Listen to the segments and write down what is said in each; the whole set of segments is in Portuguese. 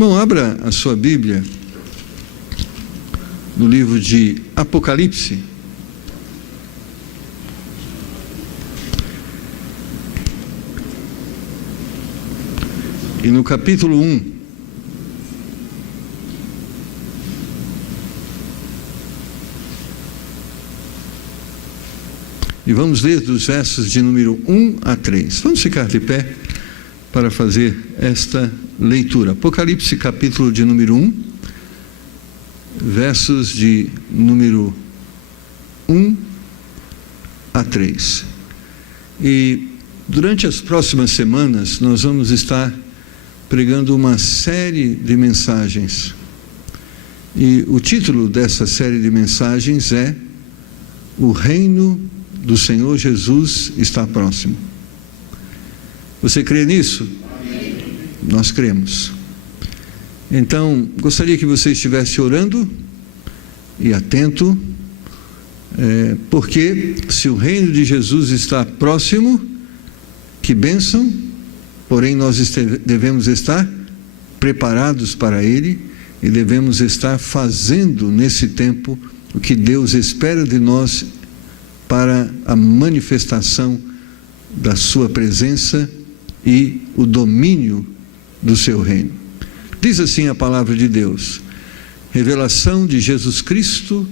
Bom, abra a sua Bíblia no livro de Apocalipse. E no capítulo 1, e vamos ler dos versos de número 1 a 3. Vamos ficar de pé para fazer esta leitura. Apocalipse, capítulo de número 1, versos de número 1 a 3. E durante as próximas semanas nós vamos estar pregando uma série de mensagens. E o título dessa série de mensagens é O Reino do Senhor Jesus está próximo. Você crê nisso? Amém. Nós cremos. Então, gostaria que você estivesse orando e atento, porque se o reino de Jesus está próximo, que bênção, porém nós devemos estar preparados para ele e devemos estar fazendo nesse tempo o que Deus espera de nós para a manifestação da sua presença e o domínio do seu reino. Diz assim a palavra de Deus: revelação de Jesus Cristo,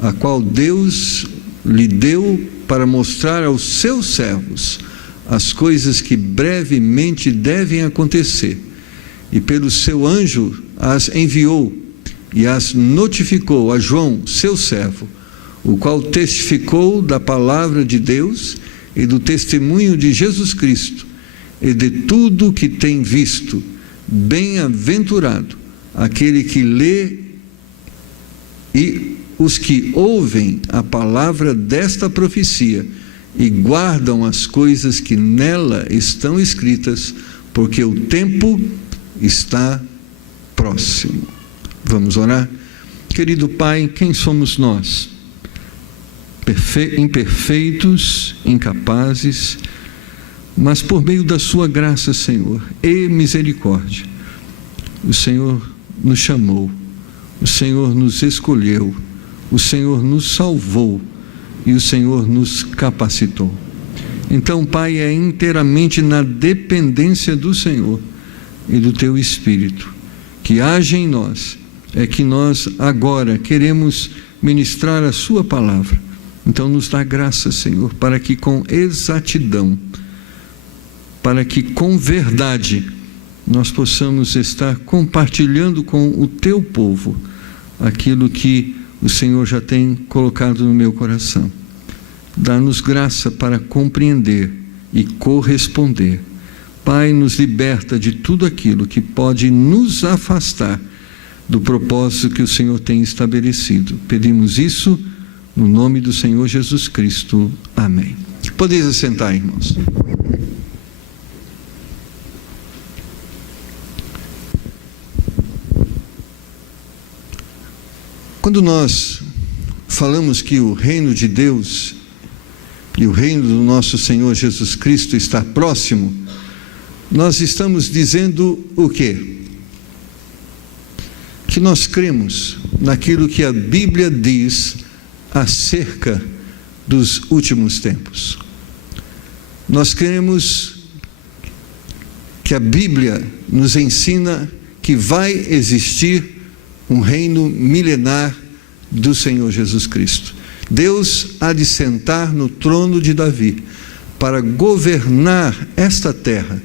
a qual Deus lhe deu para mostrar aos seus servos as coisas que brevemente devem acontecer, e pelo seu anjo as enviou e as notificou a João, seu servo, o qual testificou da palavra de Deus e do testemunho de Jesus Cristo e de tudo o que tem visto. Bem-aventurado aquele que lê e os que ouvem a palavra desta profecia e guardam as coisas que nela estão escritas, porque o tempo está próximo. Vamos orar? Querido Pai, quem somos nós? Imperfeitos, incapazes, mas por meio da sua graça, Senhor, e misericórdia, o Senhor nos chamou, o Senhor nos escolheu, o Senhor nos salvou e o Senhor nos capacitou. Então, Pai, é inteiramente na dependência do Senhor e do Teu Espírito que age em nós, é que nós agora queremos ministrar a Sua palavra. Então nos dá graça, Senhor, para que com exatidão, para que com verdade nós possamos estar compartilhando com o Teu povo aquilo que o Senhor já tem colocado no meu coração. Dá-nos graça para compreender e corresponder. Pai, nos liberta de tudo aquilo que pode nos afastar do propósito que o Senhor tem estabelecido. Pedimos isso no nome do Senhor Jesus Cristo. Amém. Podeis assentar, irmãos. Quando nós falamos que o reino de Deus e o reino do nosso Senhor Jesus Cristo está próximo, nós estamos dizendo o quê? Que nós cremos naquilo que a Bíblia diz acerca dos últimos tempos. Nós cremos que a Bíblia nos ensina que vai existir um reino milenar do Senhor Jesus Cristo. Deus há de sentar no trono de Davi para governar esta terra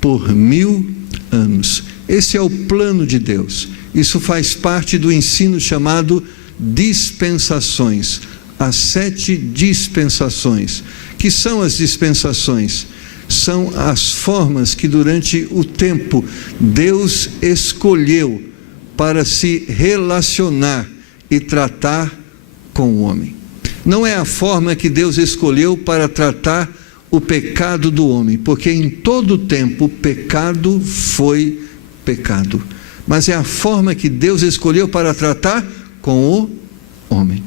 por 1000 anos. Esse é o plano de Deus. Isso faz parte do ensino chamado dispensações, as 7 dispensações. Que são as dispensações? São as formas que durante o tempo Deus escolheu para se relacionar e tratar com o homem. Não é a forma que Deus escolheu para tratar o pecado do homem, porque em todo o tempo o pecado foi pecado, mas é a forma que Deus escolheu para tratar com o homem.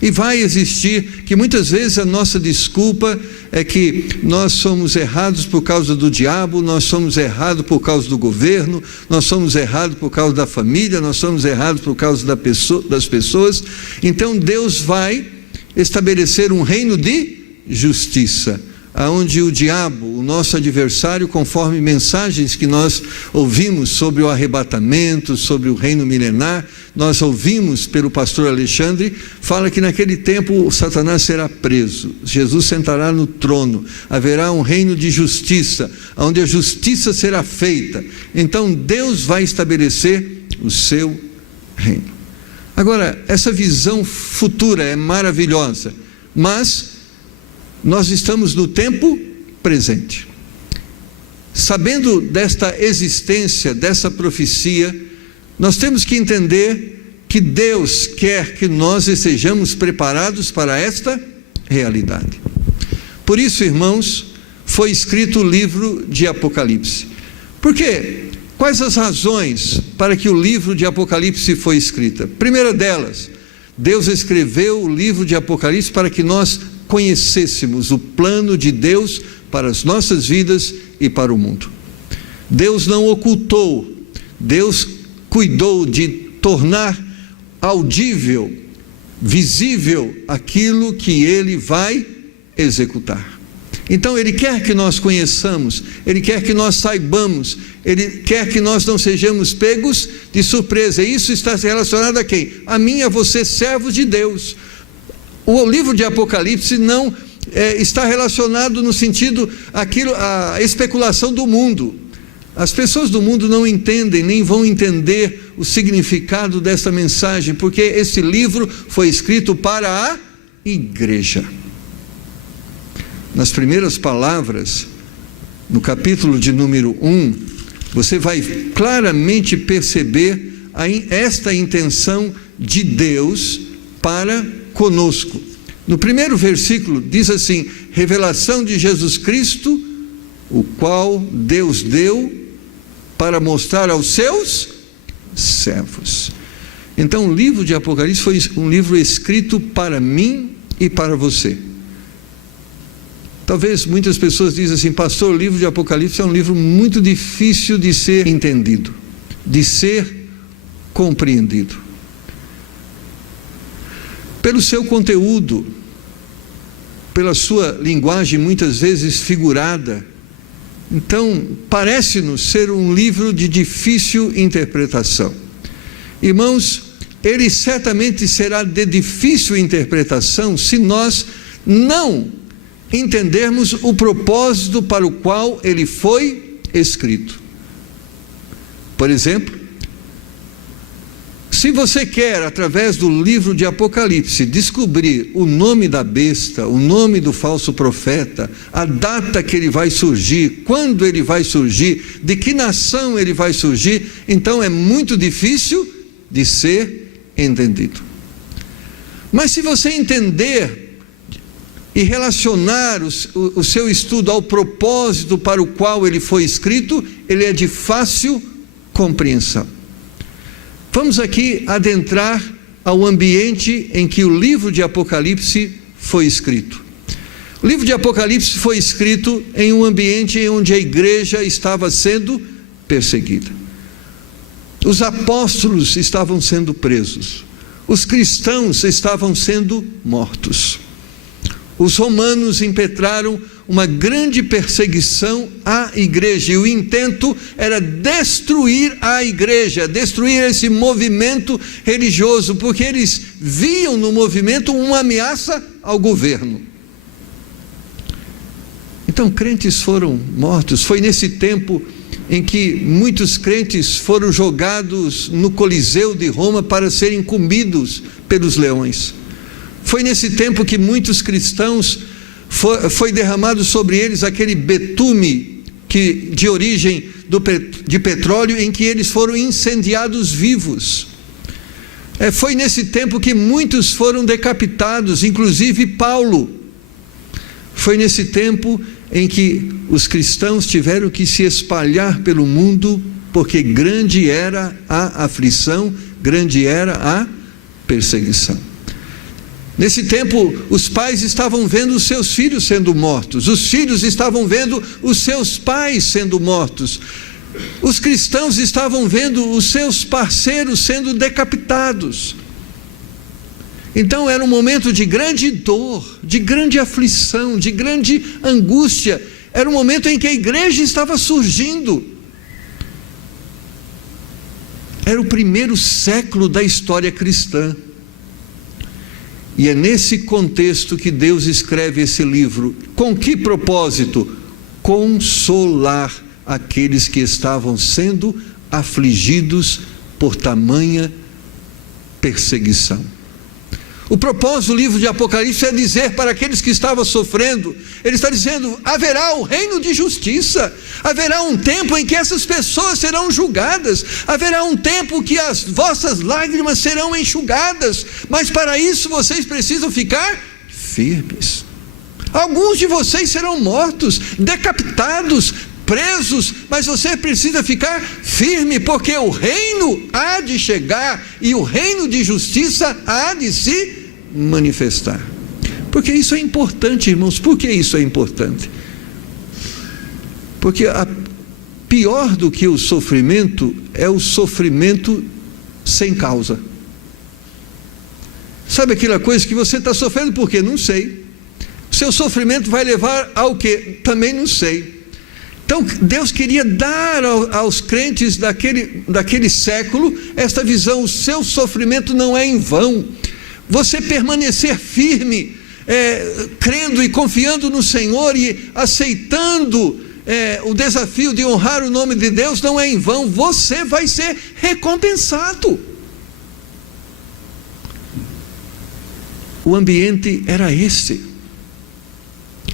E vai existir, que muitas vezes a nossa desculpa é que nós somos errados por causa do diabo, nós somos errados por causa do governo, nós somos errados por causa da família, nós somos errados por causa das pessoas. Então Deus vai estabelecer um reino de justiça, aonde o diabo, o nosso adversário, conforme mensagens que nós ouvimos sobre o arrebatamento, sobre o reino milenar, nós ouvimos pelo pastor Alexandre, fala que naquele tempo o Satanás será preso, Jesus sentará no trono, haverá um reino de justiça, onde a justiça será feita. Então Deus vai estabelecer o seu reino. Agora, essa visão futura é maravilhosa, mas nós estamos no tempo presente. Sabendo desta existência, dessa profecia, nós temos que entender que Deus quer que nós estejamos preparados para esta realidade. Por isso, irmãos, foi escrito o livro de Apocalipse. Por quê? Quais as razões para que o livro de Apocalipse foi escrito? Primeira delas, Deus escreveu o livro de Apocalipse para que nós conhecêssemos o plano de Deus para as nossas vidas e para o mundo. Deus não ocultou, Deus cuidou de tornar audível, visível aquilo que Ele vai executar. Então Ele quer que nós conheçamos, Ele quer que nós saibamos, Ele quer que nós não sejamos pegos de surpresa. E isso está relacionado a quem? A mim e a você, servos de Deus. O livro de Apocalipse não está relacionado no sentido a especulação do mundo. As pessoas do mundo não entendem, nem vão entender o significado dessa mensagem, porque esse livro foi escrito para a igreja. Nas primeiras palavras, no capítulo de número 1, você vai claramente perceber esta intenção de Deus para conosco. No primeiro versículo diz assim: revelação de Jesus Cristo, o qual Deus deu para mostrar aos seus servos. Então o livro de Apocalipse foi um livro escrito para mim e para você. Talvez muitas pessoas dizem assim: pastor, o livro de Apocalipse é um livro muito difícil de ser entendido, de ser compreendido. Pelo seu conteúdo, pela sua linguagem muitas vezes figurada. Então, parece-nos ser um livro de difícil interpretação. Irmãos, ele certamente será de difícil interpretação se nós não entendermos o propósito para o qual ele foi escrito. Por exemplo, se você quer, através do livro de Apocalipse, descobrir o nome da besta, o nome do falso profeta, a data que ele vai surgir, quando ele vai surgir, de que nação ele vai surgir, então é muito difícil de ser entendido. Mas se você entender e relacionar o seu estudo ao propósito para o qual ele foi escrito, ele é de fácil compreensão. Vamos aqui adentrar ao ambiente em que o livro de Apocalipse foi escrito. O livro de Apocalipse foi escrito em um ambiente onde a igreja estava sendo perseguida. Os apóstolos estavam sendo presos. Os cristãos estavam sendo mortos. Os romanos impetraram uma grande perseguição à igreja, e o intento era destruir a igreja, destruir esse movimento religioso, porque eles viam no movimento uma ameaça ao governo. Então crentes foram mortos. Foi nesse tempo em que muitos crentes foram jogados no Coliseu de Roma para serem comidos pelos leões. Foi nesse tempo que muitos cristãos foi derramado sobre eles aquele betume de origem de petróleo, em que eles foram incendiados vivos. Foi nesse tempo que muitos foram decapitados, inclusive Paulo. Foi nesse tempo em que os cristãos tiveram que se espalhar pelo mundo, porque grande era a aflição, grande era a perseguição. Nesse tempo, os pais estavam vendo os seus filhos sendo mortos, os filhos estavam vendo os seus pais sendo mortos, os cristãos estavam vendo os seus parceiros sendo decapitados. Então era um momento de grande dor, de grande aflição, de grande angústia. Era um momento em que a igreja estava surgindo. Era o primeiro século da história cristã. E é nesse contexto que Deus escreve esse livro. Com que propósito? Consolar aqueles que estavam sendo afligidos por tamanha perseguição. O propósito do livro de Apocalipse é dizer para aqueles que estavam sofrendo, ele está dizendo: haverá o reino de justiça, haverá um tempo em que essas pessoas serão julgadas, haverá um tempo que as vossas lágrimas serão enxugadas, mas para isso vocês precisam ficar firmes. Alguns de vocês serão mortos, decapitados, presos, mas você precisa ficar firme, porque o reino há de chegar e o reino de justiça há de se manifestar. Porque isso é importante, irmãos. Por que isso é importante? Porque pior do que o sofrimento é o sofrimento sem causa. Sabe aquela coisa que você está sofrendo por quê? Não sei. Seu sofrimento vai levar ao quê? Também não sei. Então Deus queria dar aos crentes daquele século esta visão: o seu sofrimento não é em vão. Você permanecer firme, crendo e confiando no Senhor e aceitando o desafio de honrar o nome de Deus, não é em vão. Você vai ser recompensado. O ambiente era esse.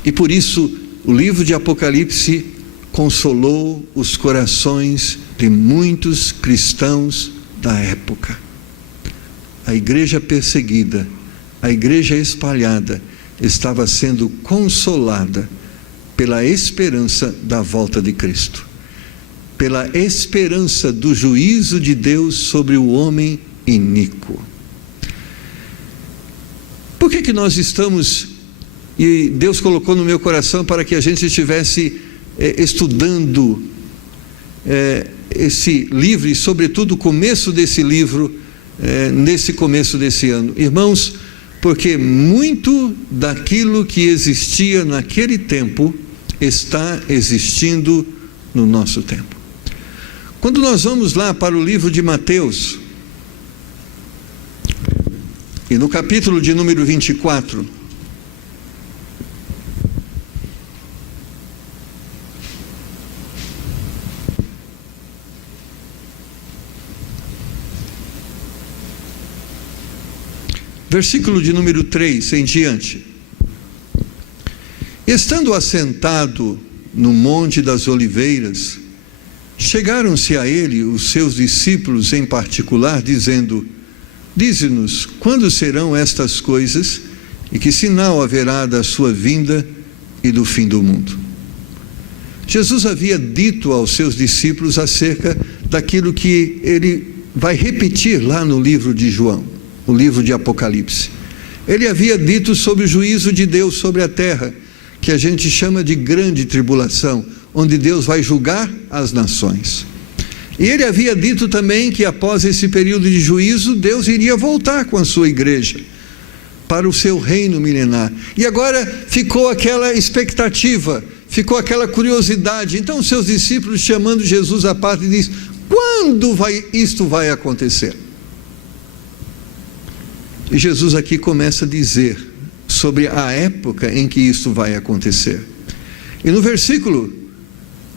E por isso o livro de Apocalipse consolou os corações de muitos cristãos da época. A igreja perseguida, a igreja espalhada, estava sendo consolada pela esperança da volta de Cristo, pela esperança do juízo de Deus sobre o homem iníquo. Por que nós estamos, e Deus colocou no meu coração para que a gente estivesse estudando esse livro, e sobretudo o começo desse livro, nesse começo desse ano, irmãos, porque muito daquilo que existia naquele tempo está existindo no nosso tempo. Quando nós vamos lá para o livro de Mateus, e no capítulo de número 24, versículo de número 3 em diante. Estando assentado no Monte das Oliveiras, chegaram-se a ele os seus discípulos em particular, dizendo: dize-nos, quando serão estas coisas, e que sinal haverá da sua vinda e do fim do mundo? Jesus havia dito aos seus discípulos acerca daquilo que ele vai repetir lá no livro de João, o livro de Apocalipse. Ele havia dito sobre o juízo de Deus sobre a terra, que a gente chama de grande tribulação, onde Deus vai julgar as nações. E ele havia dito também que após esse período de juízo, Deus iria voltar com a sua igreja para o seu reino milenar. E agora ficou aquela expectativa, ficou aquela curiosidade. Então os seus discípulos, chamando Jesus à parte, diz: quando isto vai acontecer? E Jesus aqui começa a dizer sobre a época em que isto vai acontecer. E no versículo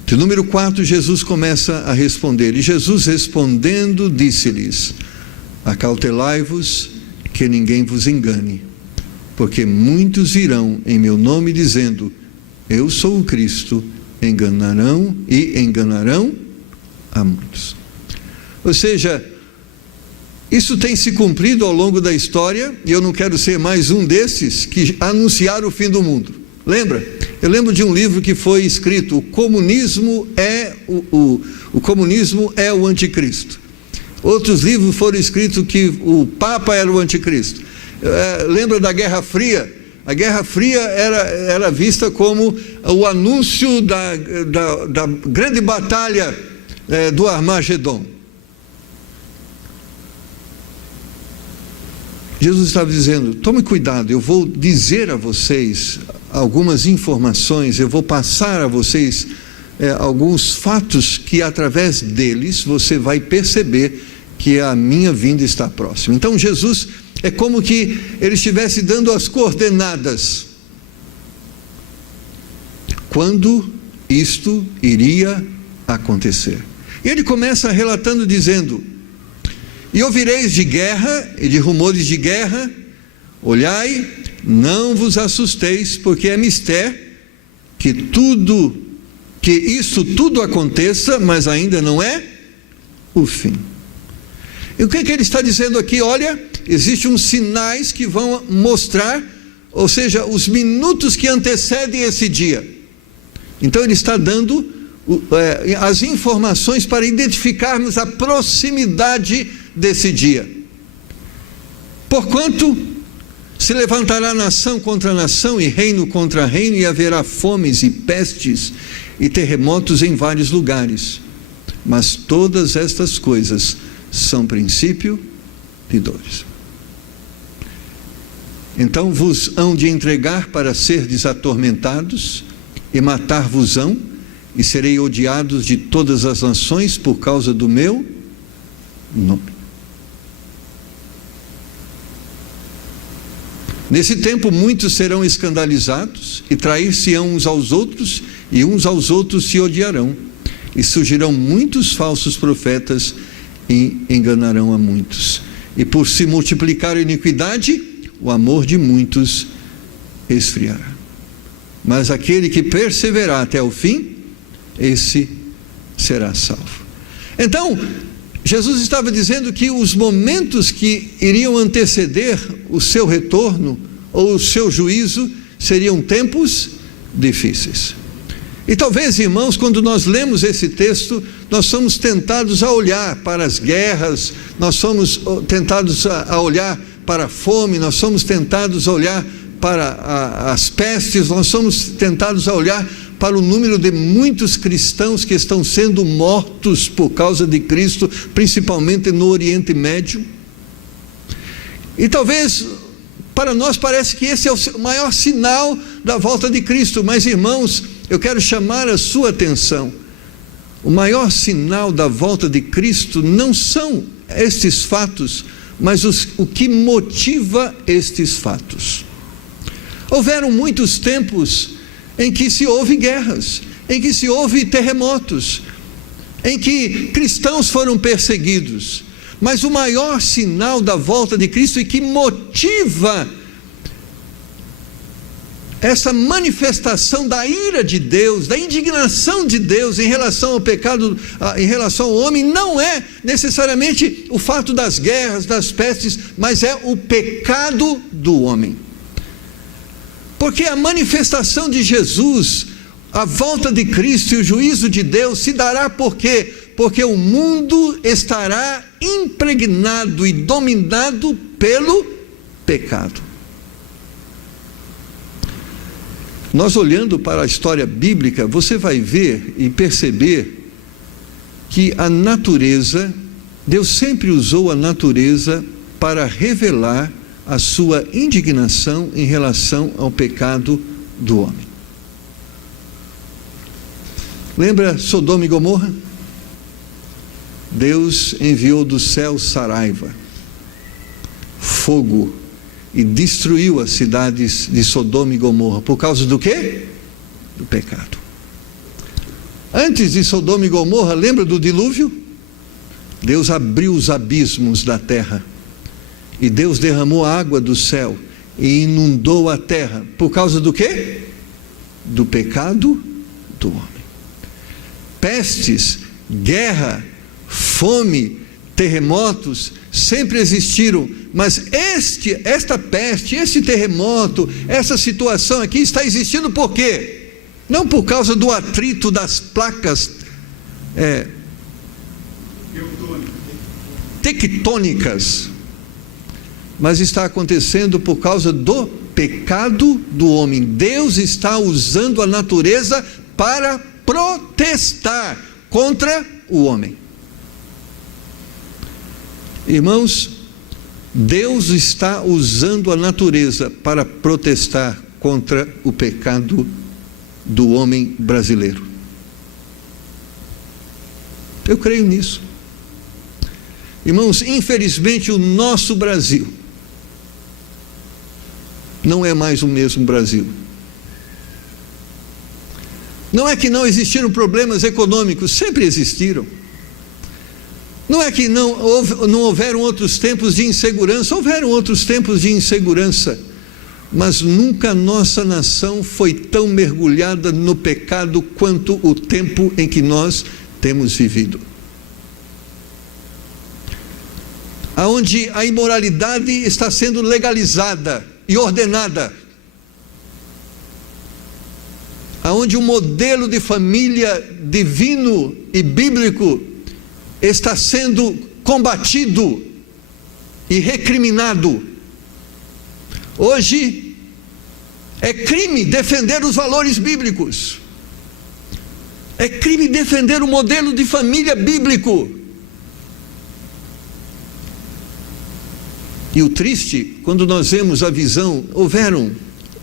de número 4, Jesus começa a responder. E Jesus respondendo, disse-lhes: acautelai-vos que ninguém vos engane, porque muitos virão em meu nome dizendo: eu sou o Cristo, enganarão a muitos. Ou seja, isso tem se cumprido ao longo da história, e eu não quero ser mais um desses que anunciaram o fim do mundo. Lembra? Eu lembro de um livro que foi escrito: o comunismo é o anticristo. Outros livros foram escritos que o Papa era o anticristo. lembra da Guerra Fria? A Guerra Fria era vista como o anúncio da grande batalha do Armagedon. Jesus estava dizendo: tome cuidado, eu vou dizer a vocês algumas informações, eu vou passar a vocês alguns fatos que através deles você vai perceber que a minha vinda está próxima. Então Jesus é como que ele estivesse dando as coordenadas quando isto iria acontecer. E ele começa relatando dizendo: e ouvireis de guerra e de rumores de guerra, olhai, não vos assusteis, porque é mister que isso tudo aconteça, mas ainda não é o fim. E o que ele está dizendo aqui? Olha, existem uns sinais que vão mostrar, ou seja, os minutos que antecedem esse dia. Então ele está dando as informações para identificarmos a proximidade desse dia. Porquanto se levantará nação contra nação e reino contra reino, e haverá fomes e pestes e terremotos em vários lugares. Mas todas estas coisas são princípio de dores. Então vos hão de entregar para serdes atormentados, e matar-vos-ão, e serei odiados de todas as nações por causa do meu nome. Nesse tempo muitos serão escandalizados, e trair-se-ão uns aos outros, e uns aos outros se odiarão, e surgirão muitos falsos profetas, e enganarão a muitos. E por se multiplicar a iniquidade, o amor de muitos esfriará. Mas aquele que perseverar até o fim, esse será salvo. Então, Jesus estava dizendo que os momentos que iriam anteceder o seu retorno, ou o seu juízo, seriam tempos difíceis. E talvez, irmãos, quando nós lemos esse texto, nós somos tentados a olhar para as guerras, nós somos tentados a olhar para a fome, nós somos tentados a olhar para as pestes, nós somos tentados a olhar para o número de muitos cristãos que estão sendo mortos por causa de Cristo, principalmente no Oriente Médio. E talvez para nós parece que esse é o maior sinal da volta de Cristo, mas irmãos, eu quero chamar a sua atenção. O maior sinal da volta de Cristo não são estes fatos, mas o que motiva estes fatos. Houveram muitos tempos em que se houve guerras, em que se houve terremotos, em que cristãos foram perseguidos, mas o maior sinal da volta de Cristo e que motiva essa manifestação da ira de Deus, da indignação de Deus em relação ao pecado, em relação ao homem, não é necessariamente o fato das guerras, das pestes, mas é o pecado do homem. Porque a manifestação de Jesus, a volta de Cristo e o juízo de Deus se dará por quê? Porque o mundo estará impregnado e dominado pelo pecado. Nós olhando para a história bíblica, você vai ver e perceber que a natureza, Deus sempre usou a natureza para revelar a sua indignação em relação ao pecado do homem. Lembra Sodoma e Gomorra? Deus enviou do céu saraiva, fogo, e destruiu as cidades de Sodoma e Gomorra. Por causa do quê? Do pecado. Antes de Sodoma e Gomorra, lembra do dilúvio? Deus abriu os abismos da terra, e Deus derramou água do céu e inundou a terra. Por causa do quê? Do pecado do homem. Pestes, guerra, fome, terremotos sempre existiram, mas esta peste, esse terremoto, essa situação aqui está existindo por quê? Não por causa do atrito das placas tectônicas, mas está acontecendo por causa do pecado do homem. Deus está usando a natureza para protestar contra o homem. Irmãos, Deus está usando a natureza para protestar contra o pecado do homem brasileiro. Eu creio nisso. Irmãos, infelizmente o nosso Brasil não é mais o mesmo Brasil. Não é que não existiram problemas econômicos, sempre existiram. Não é que não houveram outros tempos de insegurança, houveram outros tempos de insegurança, mas nunca a nossa nação foi tão mergulhada no pecado quanto o tempo em que nós temos vivido. Aonde a imoralidade está sendo legalizada e ordenada, aonde o modelo de família divino e bíblico está sendo combatido e recriminado. Hoje é crime defender os valores bíblicos, é crime defender o modelo de família bíblico. E o triste, quando nós vemos a visão, houveram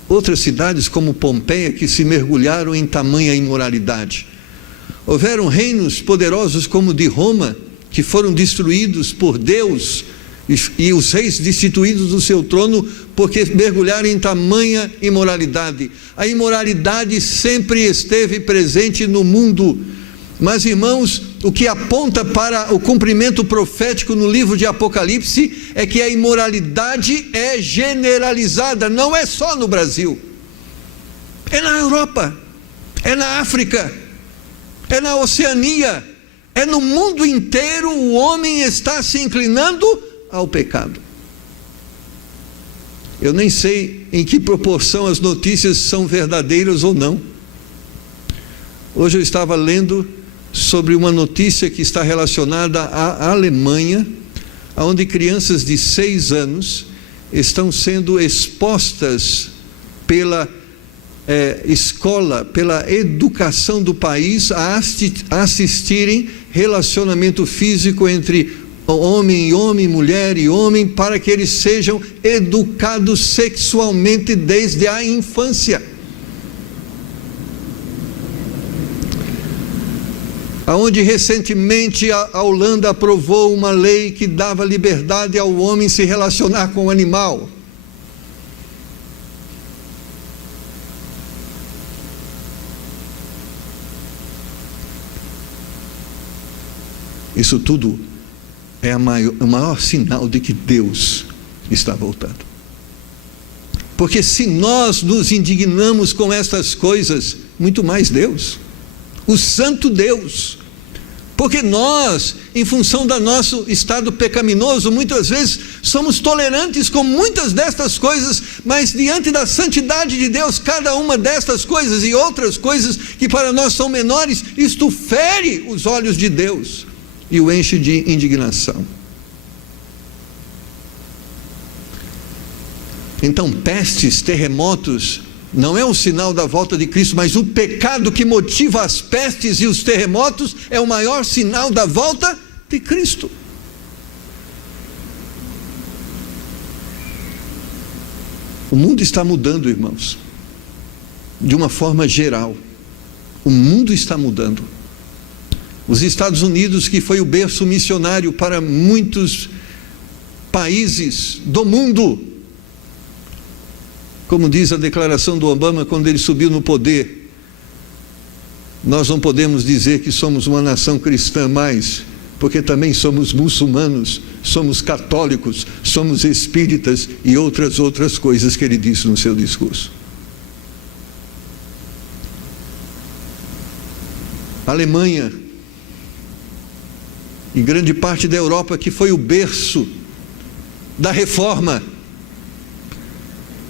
outras cidades como Pompeia que se mergulharam em tamanha imoralidade. Houveram reinos poderosos como o de Roma, que foram destruídos por Deus, e os reis destituídos do seu trono, porque mergulharam em tamanha imoralidade. A imoralidade sempre esteve presente no mundo, mas irmãos, o que aponta para o cumprimento profético no livro de Apocalipse é que a imoralidade é generalizada, não é só no Brasil, é na Europa, é na África, é na Oceania, é no mundo inteiro. O homem está se inclinando ao pecado. Eu nem sei em que proporção as notícias são verdadeiras ou não. Hoje eu estava lendo sobre uma notícia que está relacionada à Alemanha, onde crianças de 6 anos estão sendo expostas pela escola, pela educação do país, a assistirem relacionamento físico entre homem e homem, mulher e homem, para que eles sejam educados sexualmente desde a infância. Aonde recentemente a Holanda aprovou uma lei que dava liberdade ao homem se relacionar com o animal. Isso tudo é o maior sinal de que Deus está voltando. Porque se nós nos indignamos com estas coisas, muito mais Deus, o santo Deus. Porque nós, em função do nosso estado pecaminoso, muitas vezes somos tolerantes com muitas destas coisas, mas diante da santidade de Deus, cada uma destas coisas e outras coisas que para nós são menores, isto fere os olhos de Deus e o enche de indignação. Então, pestes, terremotos, não é um sinal da volta de Cristo, mas o pecado que motiva as pestes e os terremotos é o maior sinal da volta de Cristo. O mundo está mudando, irmãos, de uma forma geral. O mundo está mudando. Os Estados Unidos, que foi o berço missionário para muitos países do mundo, como diz a declaração do Obama quando ele subiu no poder, nós não podemos dizer que somos uma nação cristã mais, porque também somos muçulmanos, somos católicos, somos espíritas e outras coisas que ele disse no seu discurso. A Alemanha e grande parte da Europa, que foi o berço da reforma,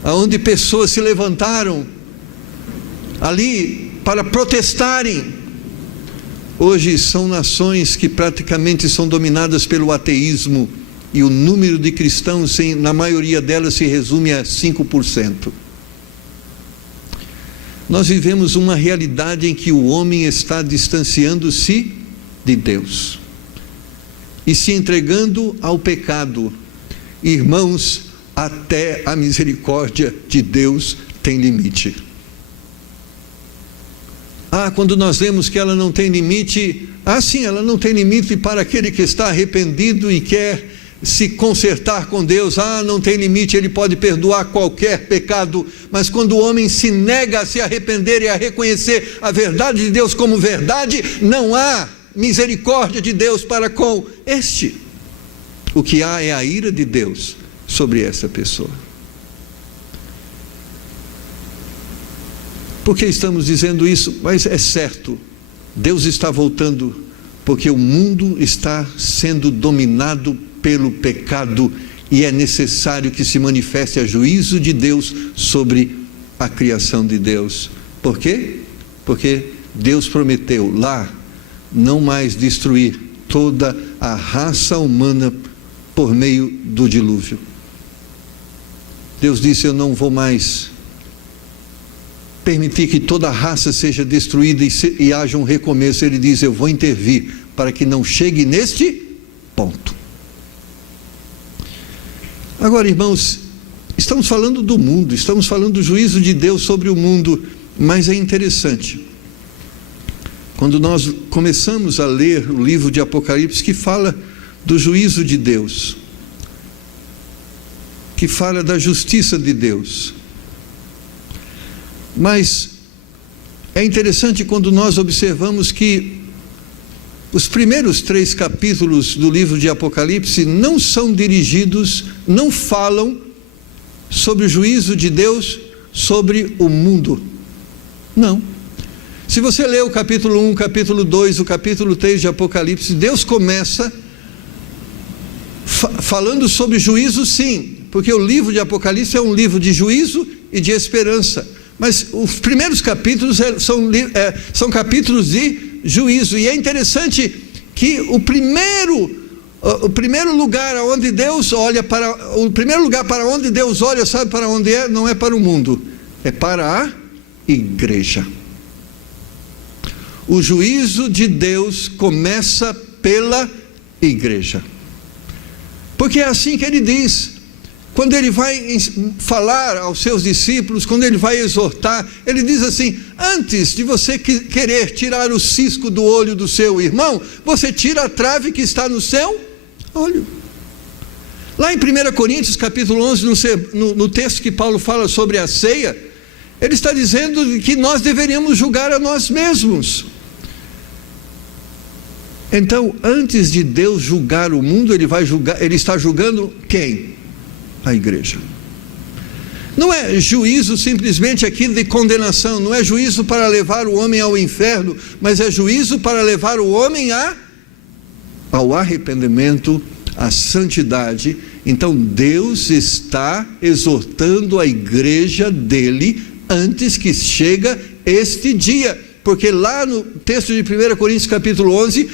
aonde pessoas se levantaram ali para protestarem, hoje são nações que praticamente são dominadas pelo ateísmo e o número de cristãos, na maioria delas, se resume a 5%. Nós vivemos uma realidade em que o homem está distanciando-se de Deus e se entregando ao pecado. Irmãos, até a misericórdia de Deus tem limite. Quando nós lemos que ela não tem limite, sim, ela não tem limite para aquele que está arrependido e quer se consertar com Deus. Não tem limite, Ele pode perdoar qualquer pecado, mas quando o homem se nega a se arrepender e a reconhecer a verdade de Deus como verdade, não há misericórdia de Deus para com este. O que há é a ira de Deus sobre essa pessoa. Por que estamos dizendo isso? Mas é certo, Deus está voltando, porque o mundo está sendo dominado pelo pecado e é necessário que se manifeste a juízo de Deus sobre a criação de Deus. Por quê? Porque Deus prometeu lá não mais destruir toda a raça humana por meio do dilúvio. Deus disse: eu não vou mais permitir que toda a raça seja destruída e haja um recomeço. Ele diz: eu vou intervir para que não chegue neste ponto. Agora, irmãos, estamos falando do mundo, estamos falando do juízo de Deus sobre o mundo, mas é interessante, quando nós começamos a ler o livro de Apocalipse, que fala do juízo de Deus, que fala da justiça de Deus. Mas é interessante quando nós observamos que os primeiros 3 capítulos do livro de Apocalipse não são dirigidos, não falam sobre o juízo de Deus sobre o mundo. Não. Se você ler o capítulo 1, o capítulo 2, o capítulo 3 de Apocalipse, Deus começa falando sobre juízo, sim, porque o livro de Apocalipse é um livro de juízo e de esperança. Mas os primeiros capítulos são capítulos de juízo. E é interessante que o primeiro lugar onde Deus olha para onde Deus olha, sabe para onde é? Não é para o mundo, é para a igreja. O juízo de Deus começa pela igreja, porque é assim que Ele diz. Quando Ele vai falar aos seus discípulos, quando Ele vai exortar, Ele diz assim: antes de você querer tirar o cisco do olho do seu irmão, você tira a trave que está no seu olho. Lá em 1 Coríntios capítulo 11, no texto que Paulo fala sobre a ceia, ele está dizendo que nós deveríamos julgar a nós mesmos. Então, antes de Deus julgar o mundo, Ele está julgando quem? A igreja. Não é juízo simplesmente aqui de condenação, não é juízo para levar o homem ao inferno, mas é juízo para levar o homem ao arrependimento, à santidade. Então Deus está exortando a igreja dele antes que chegue este dia. Porque lá no texto de 1 Coríntios capítulo 11,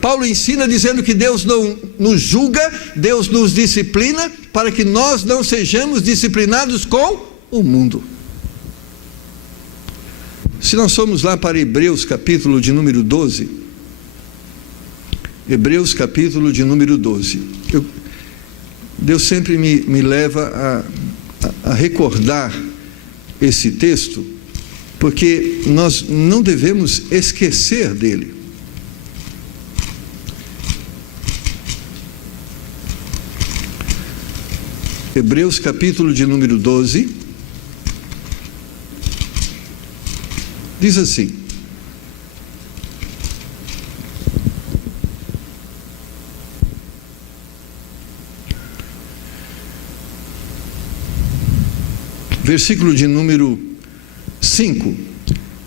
Paulo ensina dizendo que Deus não nos julga, Deus nos disciplina, para que nós não sejamos disciplinados com o mundo. Se nós formos lá para Hebreus capítulo de número 12, Hebreus capítulo de número 12, Deus sempre me leva a recordar esse texto, porque nós não devemos esquecer dele. Hebreus capítulo de número 12, diz assim: versículo de número 5: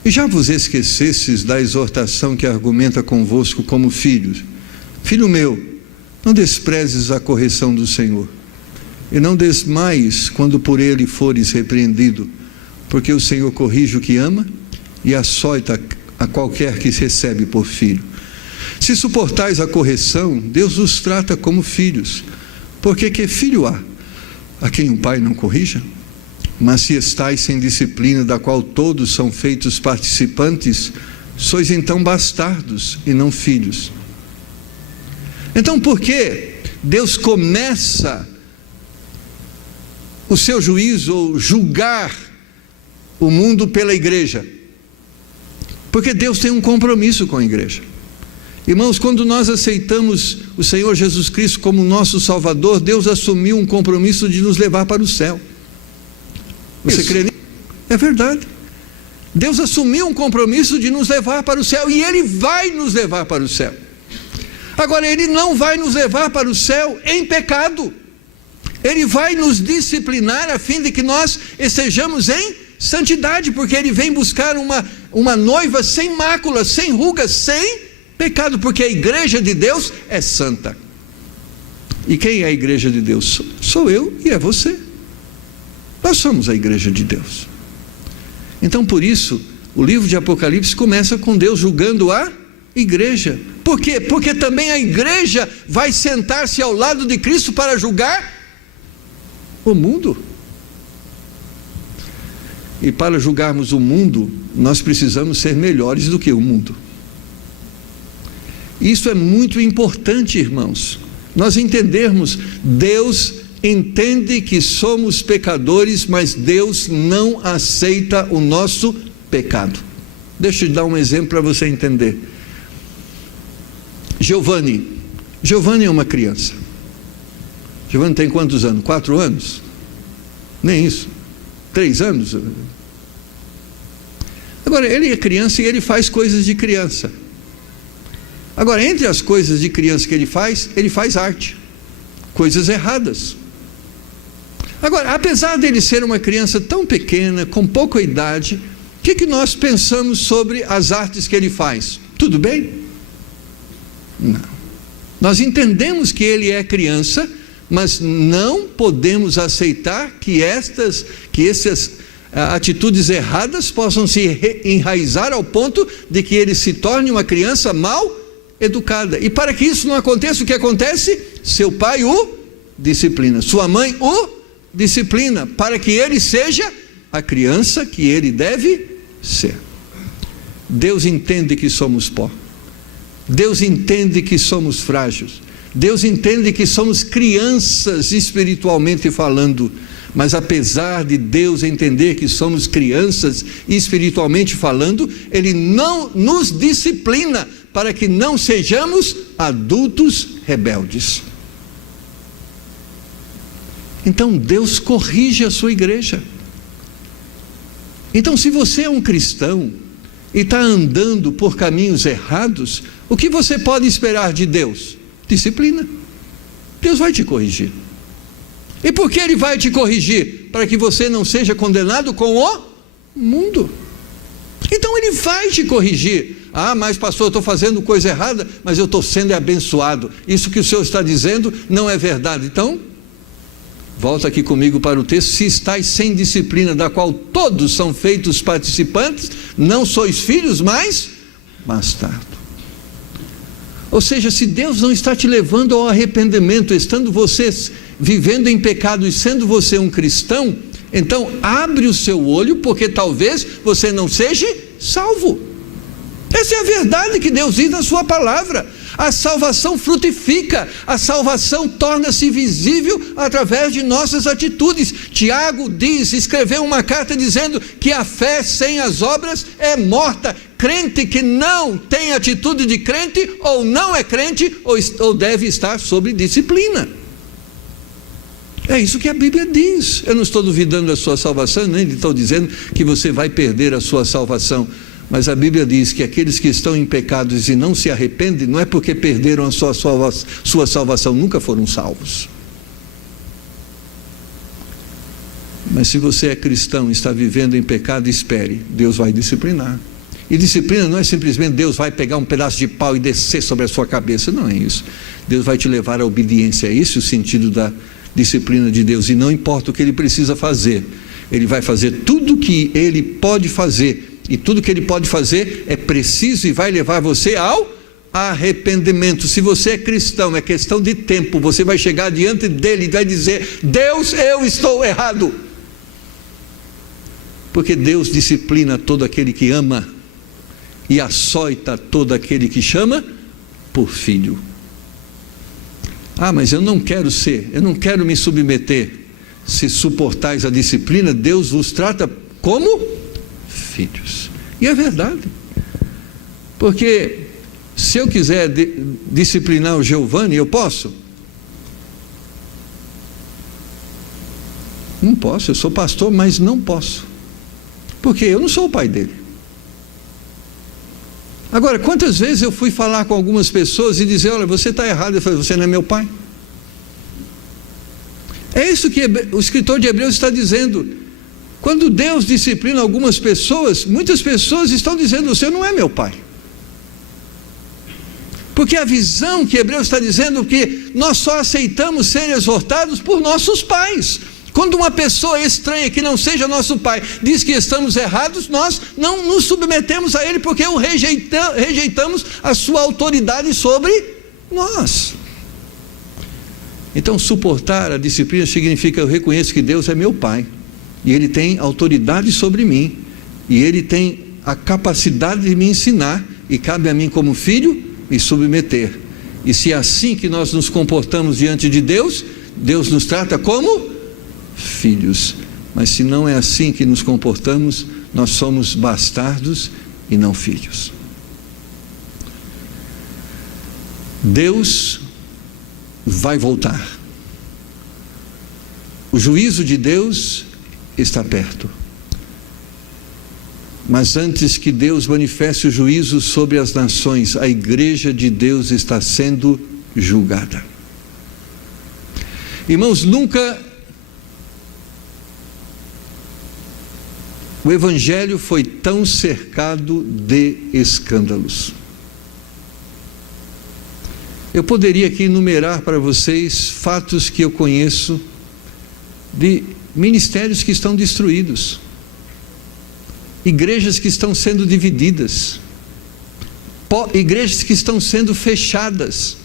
e já vos esquecestes da exortação que argumenta convosco como filhos? Filho meu, não desprezes a correção do Senhor, e não desmaies quando por ele fores repreendido, porque o Senhor corrige o que ama e açoita a qualquer que se recebe por filho. Se suportais a correção, Deus os trata como filhos. Porque que filho há a quem o pai não corrija? Mas se estais sem disciplina, da qual todos são feitos participantes, sois então bastardos e não filhos. Então, por que Deus começa o seu juízo ou julgar o mundo pela igreja? Porque Deus tem um compromisso com a igreja. Irmãos, quando nós aceitamos o Senhor Jesus Cristo como nosso Salvador, Deus assumiu um compromisso de nos levar para o céu. Você crê nisso? É verdade. Deus assumiu um compromisso de nos levar para o céu, e Ele vai nos levar para o céu. Agora, Ele não vai nos levar para o céu em pecado. Ele vai nos disciplinar a fim de que nós estejamos em santidade, porque Ele vem buscar uma noiva sem mácula, sem rugas, sem pecado, porque a igreja de Deus é santa. E quem é a igreja de Deus? Sou eu e é você. Nós somos a igreja de Deus. Então, por isso, o livro de Apocalipse começa com Deus julgando a igreja. Por quê? Porque também a igreja vai sentar-se ao lado de Cristo para julgar o mundo. E para julgarmos o mundo, nós precisamos ser melhores do que o mundo. Isso é muito importante, irmãos. Nós entendermos, Deus entende que somos pecadores, mas Deus não aceita o nosso pecado. Deixa eu dar um exemplo para você entender. Giovanni é uma criança. Giovanni tem quantos anos? 4 anos? Nem isso. 3 anos? Agora, ele é criança e ele faz coisas de criança. Agora, entre as coisas de criança que ele faz arte, coisas erradas. Agora, apesar dele ser uma criança tão pequena, com pouca idade, o que nós pensamos sobre as artes que ele faz? Tudo bem? Não. Nós entendemos que ele é criança, mas não podemos aceitar que essas atitudes erradas possam se enraizar ao ponto de que ele se torne uma criança mal educada. E para que isso não aconteça, o que acontece? Seu pai o disciplina, sua mãe o disciplina, para que ele seja a criança que ele deve ser. Deus entende que somos pó. Deus entende que somos frágeis. Deus entende que somos crianças espiritualmente falando. Mas apesar de Deus entender que somos crianças espiritualmente falando, Ele não nos disciplina para que não sejamos adultos rebeldes. Então Deus corrige a sua igreja. Então, se você é um cristão e está andando por caminhos errados, o que você pode esperar de Deus? Disciplina. Deus vai te corrigir. E por que Ele vai te corrigir? Para que você não seja condenado com o mundo. Então Ele vai te corrigir. Ah, mas pastor, eu estou fazendo coisa errada, mas eu estou sendo abençoado. Isso que o Senhor está dizendo não é verdade. Então, volta aqui comigo para o texto. Se estáis sem disciplina, da qual todos são feitos participantes, não sois filhos, mas bastardos. Ou seja, se Deus não está te levando ao arrependimento, estando você vivendo em pecado e sendo você um cristão, então abre o seu olho, porque talvez você não seja salvo. Essa é a verdade que Deus diz na sua palavra. A salvação frutifica, a salvação torna-se visível através de nossas atitudes. Tiago escreveu uma carta dizendo que a fé sem as obras é morta. Crente que não tem atitude de crente, ou não é crente, ou deve estar sob disciplina. É isso que a Bíblia diz. Eu não estou duvidando da sua salvação, nem estou dizendo que você vai perder a sua salvação. Mas a Bíblia diz que aqueles que estão em pecados e não se arrependem, não é porque perderam a sua salvação, nunca foram salvos. Mas se você é cristão e está vivendo em pecado, espere, Deus vai disciplinar. E disciplina não é simplesmente Deus vai pegar um pedaço de pau e descer sobre a sua cabeça, não é isso. Deus vai te levar à obediência, é esse o sentido da disciplina de Deus. E não importa o que Ele precisa fazer, Ele vai fazer tudo o que Ele pode fazer. E tudo que Ele pode fazer é preciso e vai levar você ao arrependimento. Se você é cristão, é questão de tempo, você vai chegar diante dele e vai dizer: Deus, eu estou errado. Porque Deus disciplina todo aquele que ama e açoita todo aquele que chama por filho. Ah, mas eu não quero me submeter. Se suportais a disciplina, Deus vos trata como filhos. E é verdade. Porque se eu quiser disciplinar o Giovanni, eu posso? Não posso, eu sou pastor, mas não posso. Porque eu não sou o pai dele. Agora, quantas vezes eu fui falar com algumas pessoas e dizer: olha, você está errado. Eu falei: você não é meu pai. É isso que o escritor de Hebreus está dizendo. Quando Deus disciplina algumas pessoas, muitas pessoas estão dizendo: você não é meu pai. Porque a visão que Hebreus está dizendo é que nós só aceitamos ser exortados por nossos pais. Quando uma pessoa estranha que não seja nosso pai diz que estamos errados, nós não nos submetemos a ele, porque rejeitamos a sua autoridade sobre nós. Então, suportar a disciplina significa: eu reconheço que Deus é meu pai, e ele tem autoridade sobre mim, e ele tem a capacidade de me ensinar, e cabe a mim como filho me submeter. E se é assim que nós nos comportamos diante de Deus, Deus nos trata como filhos. Mas se não é assim que nos comportamos, nós somos bastardos e não filhos. Deus vai voltar. O juízo de Deus está perto. Mas antes que Deus manifeste o juízo sobre as nações, a igreja de Deus está sendo julgada. Irmãos, nunca o evangelho foi tão cercado de escândalos. Eu poderia aqui enumerar para vocês fatos que eu conheço de ministérios que estão destruídos, igrejas que estão sendo divididas, igrejas que estão sendo fechadas,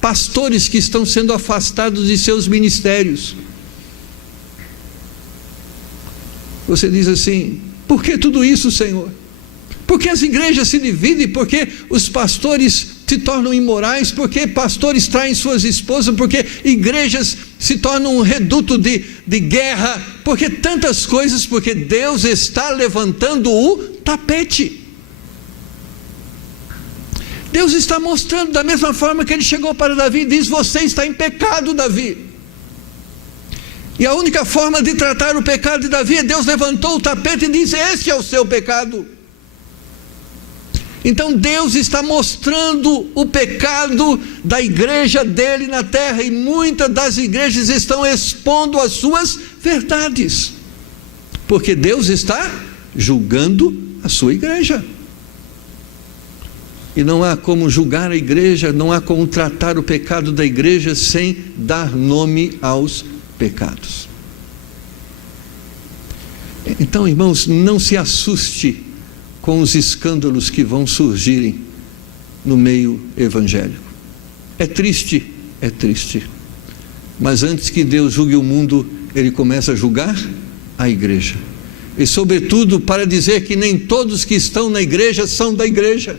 pastores que estão sendo afastados de seus ministérios. Você diz assim: por que tudo isso, Senhor? Por que as igrejas se dividem? Por que os pastores se tornam imorais? Por que pastores traem suas esposas? Por que igrejas se tornam um reduto de guerra? Por que tantas coisas? Porque Deus está levantando o tapete. Deus está mostrando, da mesma forma que ele chegou para Davi e diz: você está em pecado, Davi. E a única forma de tratar o pecado de Davi é: Deus levantou o tapete e disse: este é o seu pecado. Então Deus está mostrando o pecado da igreja dele na terra, e muitas das igrejas estão expondo as suas verdades, porque Deus está julgando a sua igreja. E não há como julgar a igreja, não há como tratar o pecado da igreja sem dar nome aos pecados. Então, irmãos, não se assuste com os escândalos que vão surgirem no meio evangélico. É triste, mas antes que Deus julgue o mundo, ele começa a julgar a igreja, e sobretudo para dizer que nem todos que estão na igreja são da igreja,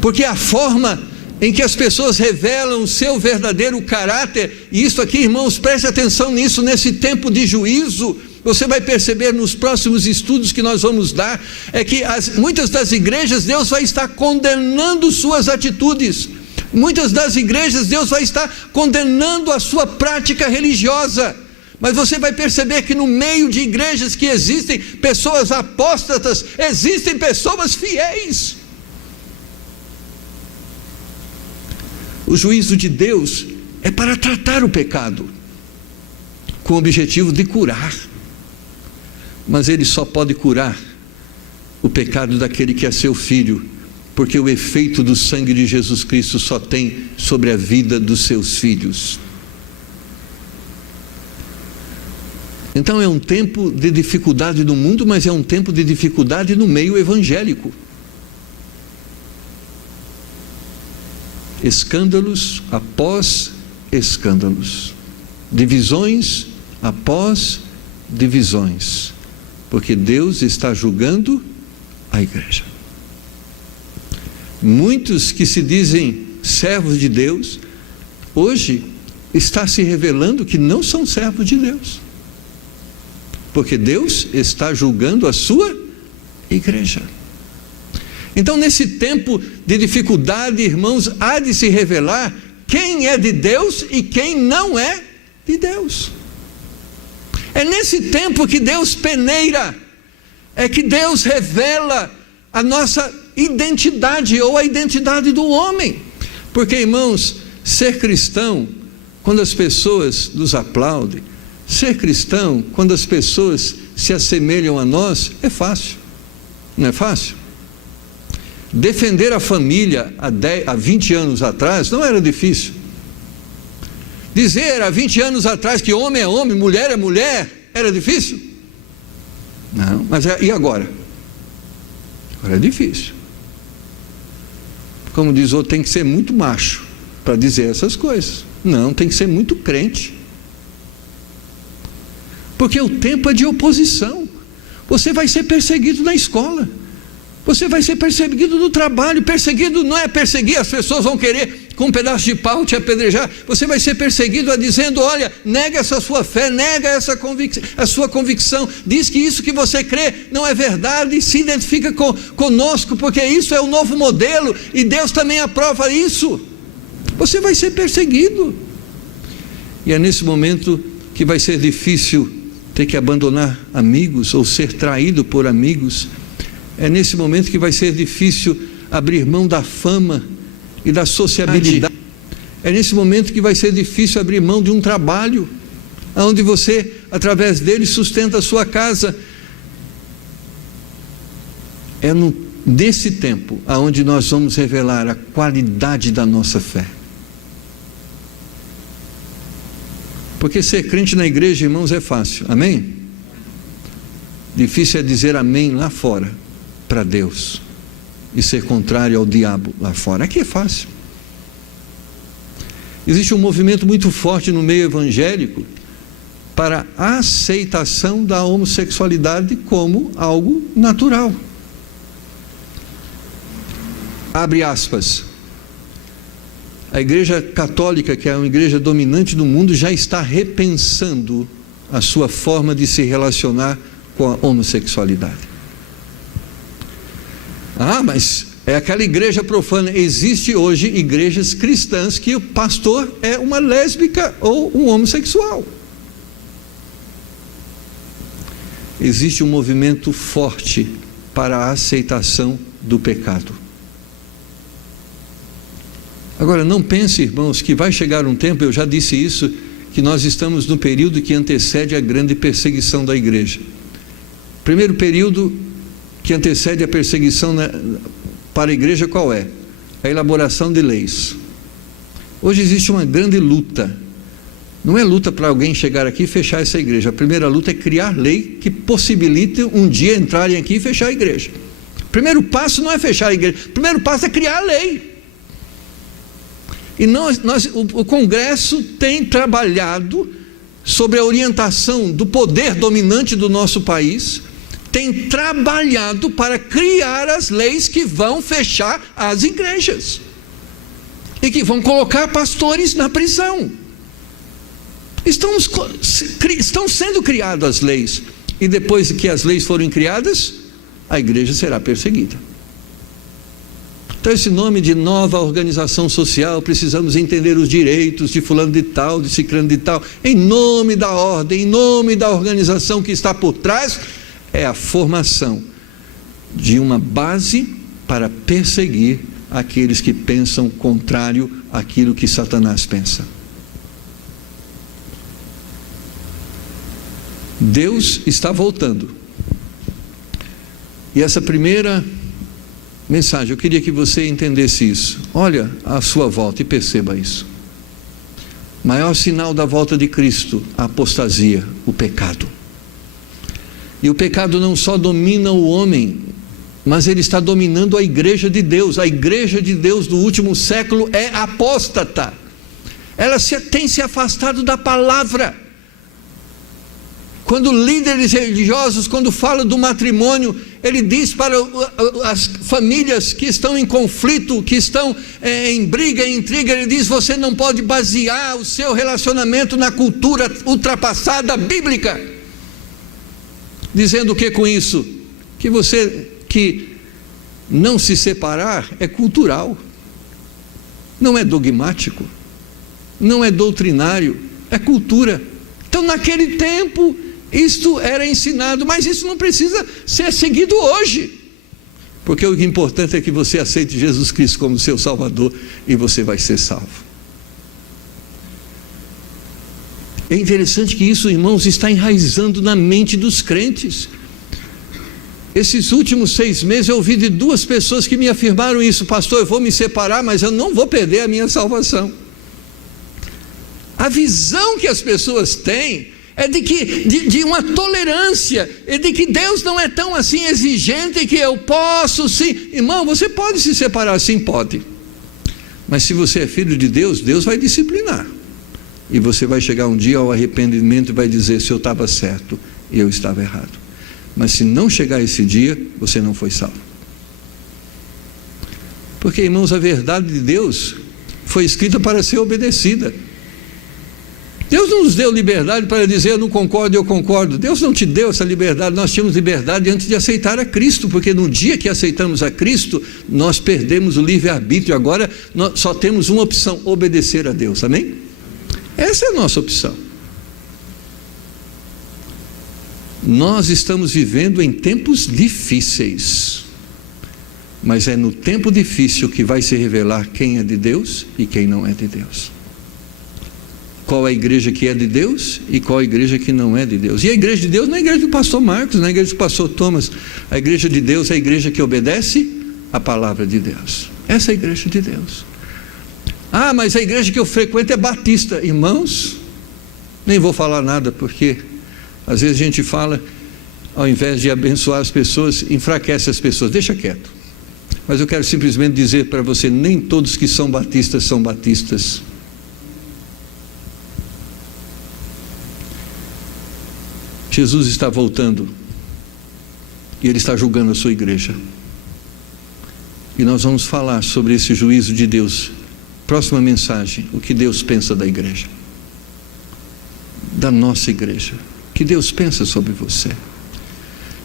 porque a forma em que as pessoas revelam o seu verdadeiro caráter, e isso aqui, irmãos, preste atenção nisso, nesse tempo de juízo, você vai perceber nos próximos estudos que nós vamos dar, é que muitas das igrejas, Deus vai estar condenando suas atitudes. Muitas das igrejas, Deus vai estar condenando a sua prática religiosa. Mas você vai perceber que no meio de igrejas que existem pessoas apóstatas, existem pessoas fiéis. O juízo de Deus é para tratar o pecado, com o objetivo de curar. Mas ele só pode curar o pecado daquele que é seu filho, porque o efeito do sangue de Jesus Cristo só tem sobre a vida dos seus filhos. Então é um tempo de dificuldade no mundo, mas é um tempo de dificuldade no meio evangélico. Escândalos após escândalos, divisões após divisões, porque Deus está julgando a igreja. Muitos que se dizem servos de Deus, hoje está se revelando que não são servos de Deus, porque Deus está julgando a sua igreja. Então, nesse tempo de dificuldade, irmãos, há de se revelar quem é de Deus e quem não é de Deus. É nesse tempo que Deus peneira, é que Deus revela a nossa identidade ou a identidade do homem. Porque, irmãos, ser cristão, quando as pessoas nos aplaudem, ser cristão, quando as pessoas se assemelham a nós, é fácil, não é fácil? Defender a família há 20 anos atrás não era difícil. Dizer há 20 anos atrás que homem é homem, mulher é mulher, era difícil? Não, mas e agora? Agora é difícil. Como diz outro, tem que ser muito macho para dizer essas coisas. Não, tem que ser muito crente. Porque o tempo é de oposição. Você vai ser perseguido na escola. Você vai ser perseguido no trabalho. Perseguido não é perseguir, as pessoas vão querer com um pedaço de pau te apedrejar. Você vai ser perseguido dizendo: olha, nega essa sua fé, nega a sua convicção, diz que isso que você crê não é verdade, e se identifica conosco, porque isso é o novo modelo, e Deus também aprova isso. Você vai ser perseguido, e é nesse momento que vai ser difícil ter que abandonar amigos, ou ser traído por amigos. É nesse momento que vai ser difícil abrir mão da fama e da sociabilidade. É nesse momento que vai ser difícil abrir mão de um trabalho, onde você, através dele, sustenta a sua casa. É nesse tempo aonde nós vamos revelar a qualidade da nossa fé. Porque ser crente na igreja, irmãos, é fácil, amém? Difícil é dizer amém lá fora para Deus e ser contrário ao diabo lá fora. Aqui é fácil. Existe um movimento muito forte no meio evangélico para a aceitação da homossexualidade como algo natural. Abre aspas. A Igreja Católica, que é uma igreja dominante no mundo, já está repensando a sua forma de se relacionar com a homossexualidade. Ah, mas é aquela igreja profana. Existe hoje igrejas cristãs que o pastor é uma lésbica ou um homossexual. Existe um movimento forte para a aceitação do pecado. Agora, não pense, irmãos, que vai chegar um tempo, eu já disse isso, que nós estamos no período que antecede a grande perseguição da igreja. Primeiro período que antecede a perseguição para a igreja, qual é? A elaboração de leis. Hoje existe uma grande luta. Não é luta para alguém chegar aqui e fechar essa igreja. A primeira luta é criar lei que possibilite um dia entrarem aqui e fechar a igreja. O primeiro passo não é fechar a igreja, o primeiro passo é criar a lei. E o Congresso tem trabalhado sobre a orientação do poder dominante do nosso país, tem trabalhado para criar as leis que vão fechar as igrejas e que vão colocar pastores na prisão. Estão sendo criadas as leis, e depois que as leis forem criadas, a igreja será perseguida. Então, esse nome de nova organização social, precisamos entender os direitos de fulano de tal, de ciclano de tal, em nome da ordem, em nome da organização que está por trás, é a formação de uma base para perseguir aqueles que pensam contrário àquilo que Satanás pensa. Deus está voltando. E essa primeira mensagem, eu queria que você entendesse isso. Olha a sua volta e perceba isso. Maior sinal da volta de Cristo, a apostasia, o pecado. E o pecado não só domina o homem mas ele está dominando a igreja de Deus. A igreja de Deus do último século é apóstata. Ela tem se afastado da palavra. Quando líderes religiosos, quando falam do matrimônio, ele diz para as famílias que estão em conflito, que estão em briga, em intriga, ele diz: você não pode basear o seu relacionamento na cultura ultrapassada bíblica. Dizendo o que com isso? Que não se separar é cultural, não é dogmático, não é doutrinário, é cultura. Então naquele tempo isto era ensinado, mas isso não precisa ser seguido hoje, porque o importante é que você aceite Jesus Cristo como seu Salvador e você vai ser salvo. É interessante que isso, irmãos, está enraizando na mente dos crentes. Esses últimos 6 meses eu ouvi de 2 pessoas que me afirmaram isso: pastor, eu vou me separar, mas eu não vou perder a minha salvação. A visão que as pessoas têm é de uma tolerância, é de que Deus não é tão assim exigente, que eu posso sim. Irmão, você pode se separar, sim, pode, mas se você é filho de Deus, Deus vai disciplinar, e você vai chegar um dia ao arrependimento e vai dizer: se eu estava certo e eu estava errado. Mas se não chegar esse dia, você não foi salvo. Porque, irmãos, a verdade de Deus foi escrita para ser obedecida. Deus não nos deu liberdade para dizer: eu não concordo, eu concordo. Deus não te deu essa liberdade. Nós tínhamos liberdade antes de aceitar a Cristo, porque no dia que aceitamos a Cristo, nós perdemos o livre-arbítrio. Agora nós só temos uma opção: obedecer a Deus, amém? Essa é a nossa opção. Nós estamos vivendo em tempos difíceis, mas é no tempo difícil que vai se revelar quem é de Deus e quem não é de Deus. Qual é a igreja que é de Deus e qual a igreja que não é de Deus. E a igreja de Deus não é a igreja do pastor Marcos, não é a igreja do pastor Thomas. A igreja de Deus é a igreja que obedece a palavra de Deus. Essa é a igreja de Deus. Ah, mas a igreja que eu frequento é batista. Irmãos, nem vou falar nada, porque às vezes a gente fala, ao invés de abençoar as pessoas, enfraquece as pessoas. Deixa quieto. Mas eu quero simplesmente dizer para você: nem todos que são batistas são batistas. Jesus está voltando e Ele está julgando a sua igreja, e nós vamos falar sobre esse juízo de Deus. Próxima mensagem: o que Deus pensa da igreja, da nossa igreja. O que Deus pensa sobre você.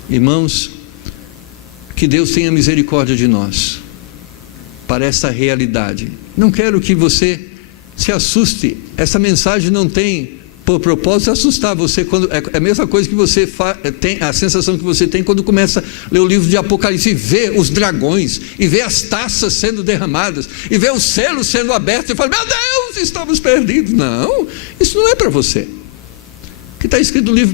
Irmãos, que Deus tenha misericórdia de nós para essa realidade. Não quero que você se assuste. Essa mensagem não tem por propósito assustar você. Quando é a mesma coisa que você tem, a sensação que você tem quando começa a ler o livro de Apocalipse e vê os dragões, e vê as taças sendo derramadas, e vê os selos sendo abertos, e fala: meu Deus, estamos perdidos. Não, isso não é para você. O que está escrito no livro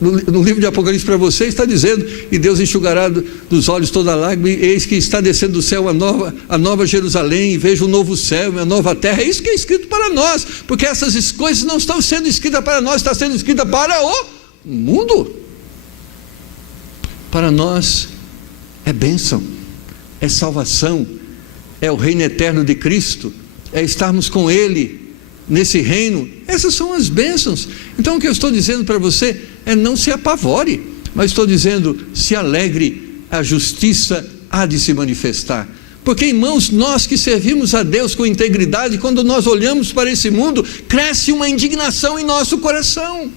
no livro de Apocalipse para você está dizendo: e Deus enxugará dos olhos toda lágrima, e eis que está descendo do céu a nova Jerusalém, e vejo um novo céu e a nova terra. É isso que é escrito para nós, porque essas coisas não estão sendo escritas para nós, está sendo escrita para o mundo. Para nós é bênção, é salvação, é o reino eterno de Cristo, é estarmos com Ele nesse reino. Essas são as bênçãos. Então o que eu estou dizendo para você é: não se apavore, mas estou dizendo: se alegre, a justiça há de se manifestar. Porque, irmãos, nós que servimos a Deus com integridade, quando nós olhamos para esse mundo, cresce uma indignação em nosso coração.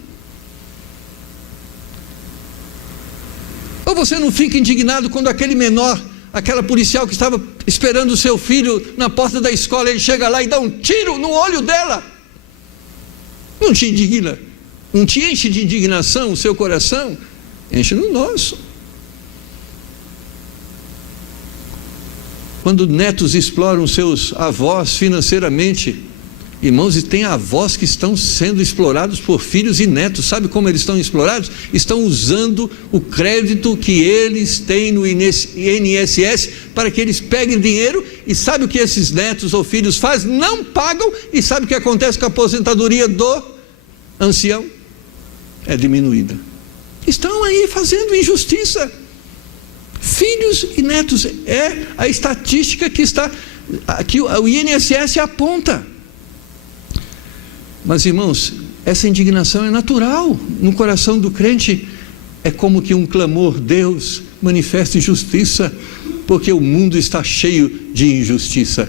Ou você não fica indignado quando aquele menor, aquela policial que estava esperando o seu filho na porta da escola, ele chega lá e dá um tiro no olho dela? Não te indigna? Não te enche de indignação o seu coração? Enche no nosso. Quando netos exploram seus avós financeiramente, irmãos, e tem avós que estão sendo explorados por filhos e netos. Sabe como eles estão explorados? Estão usando o crédito que eles têm no INSS para que eles peguem dinheiro. E sabe o que esses netos ou filhos fazem? Não pagam. E sabe o que acontece com a aposentadoria do ancião? É diminuída. Estão aí fazendo injustiça. Filhos e netos, é a estatística que o INSS aponta. Mas, irmãos, essa indignação é natural no coração do crente. É como que um clamor: Deus, manifeste justiça, porque o mundo está cheio de injustiça.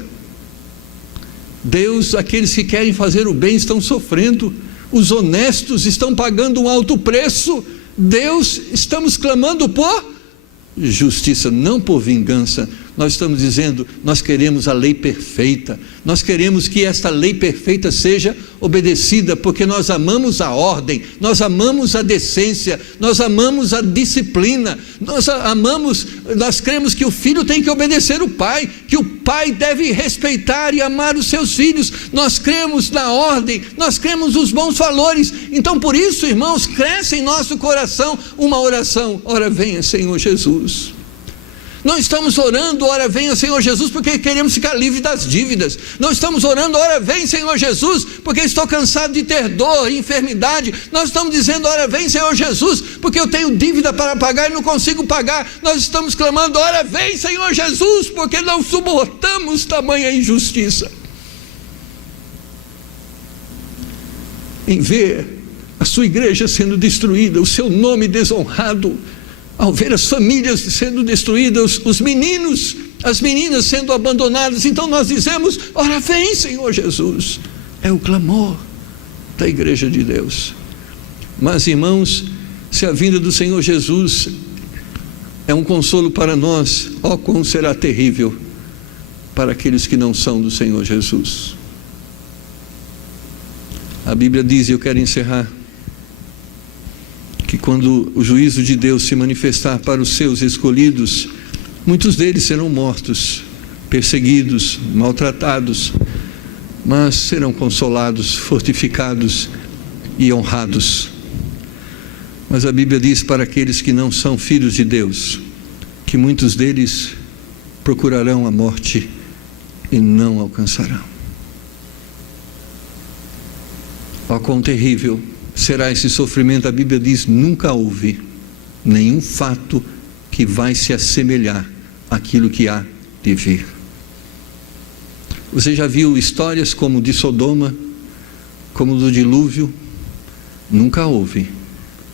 Deus, aqueles que querem fazer o bem estão sofrendo, os honestos estão pagando um alto preço. Deus, estamos clamando por justiça, não por vingança. Nós estamos dizendo, nós queremos a lei perfeita, nós queremos que esta lei perfeita seja obedecida, porque nós amamos a ordem, nós amamos a decência, nós amamos a disciplina, nós cremos que o filho tem que obedecer o pai, que o pai deve respeitar e amar os seus filhos. Nós cremos na ordem, nós cremos nos bons valores. Então, por isso, irmãos, cresce em nosso coração uma oração: ora venha, Senhor Jesus. Não estamos orando, ora venha, Senhor Jesus, porque queremos ficar livre das dívidas. Não estamos orando, ora vem, Senhor Jesus, porque estou cansado de ter dor e enfermidade. Nós estamos dizendo, ora vem, Senhor Jesus, porque eu tenho dívida para pagar e não consigo pagar. Nós estamos clamando, ora vem, Senhor Jesus, porque não suportamos tamanha injustiça. Em ver a sua igreja sendo destruída, o seu nome desonrado, ao ver as famílias sendo destruídas, os meninos, as meninas sendo abandonadas, então nós dizemos, ora vem, Senhor Jesus. É o clamor da igreja de Deus. Mas, irmãos, se a vinda do Senhor Jesus é um consolo para nós, ó quão será terrível para aqueles que não são do Senhor Jesus. A Bíblia diz, e eu quero encerrar, que quando o juízo de Deus se manifestar para os seus escolhidos, muitos deles serão mortos, perseguidos, maltratados, mas serão consolados, fortificados e honrados. Mas a Bíblia diz para aqueles que não são filhos de Deus, que muitos deles procurarão a morte e não alcançarão. Ó, quão terrível será esse sofrimento. A Bíblia diz, nunca houve nenhum fato que vai se assemelhar àquilo que há de vir. Você já viu histórias como de Sodoma, como do dilúvio? Nunca houve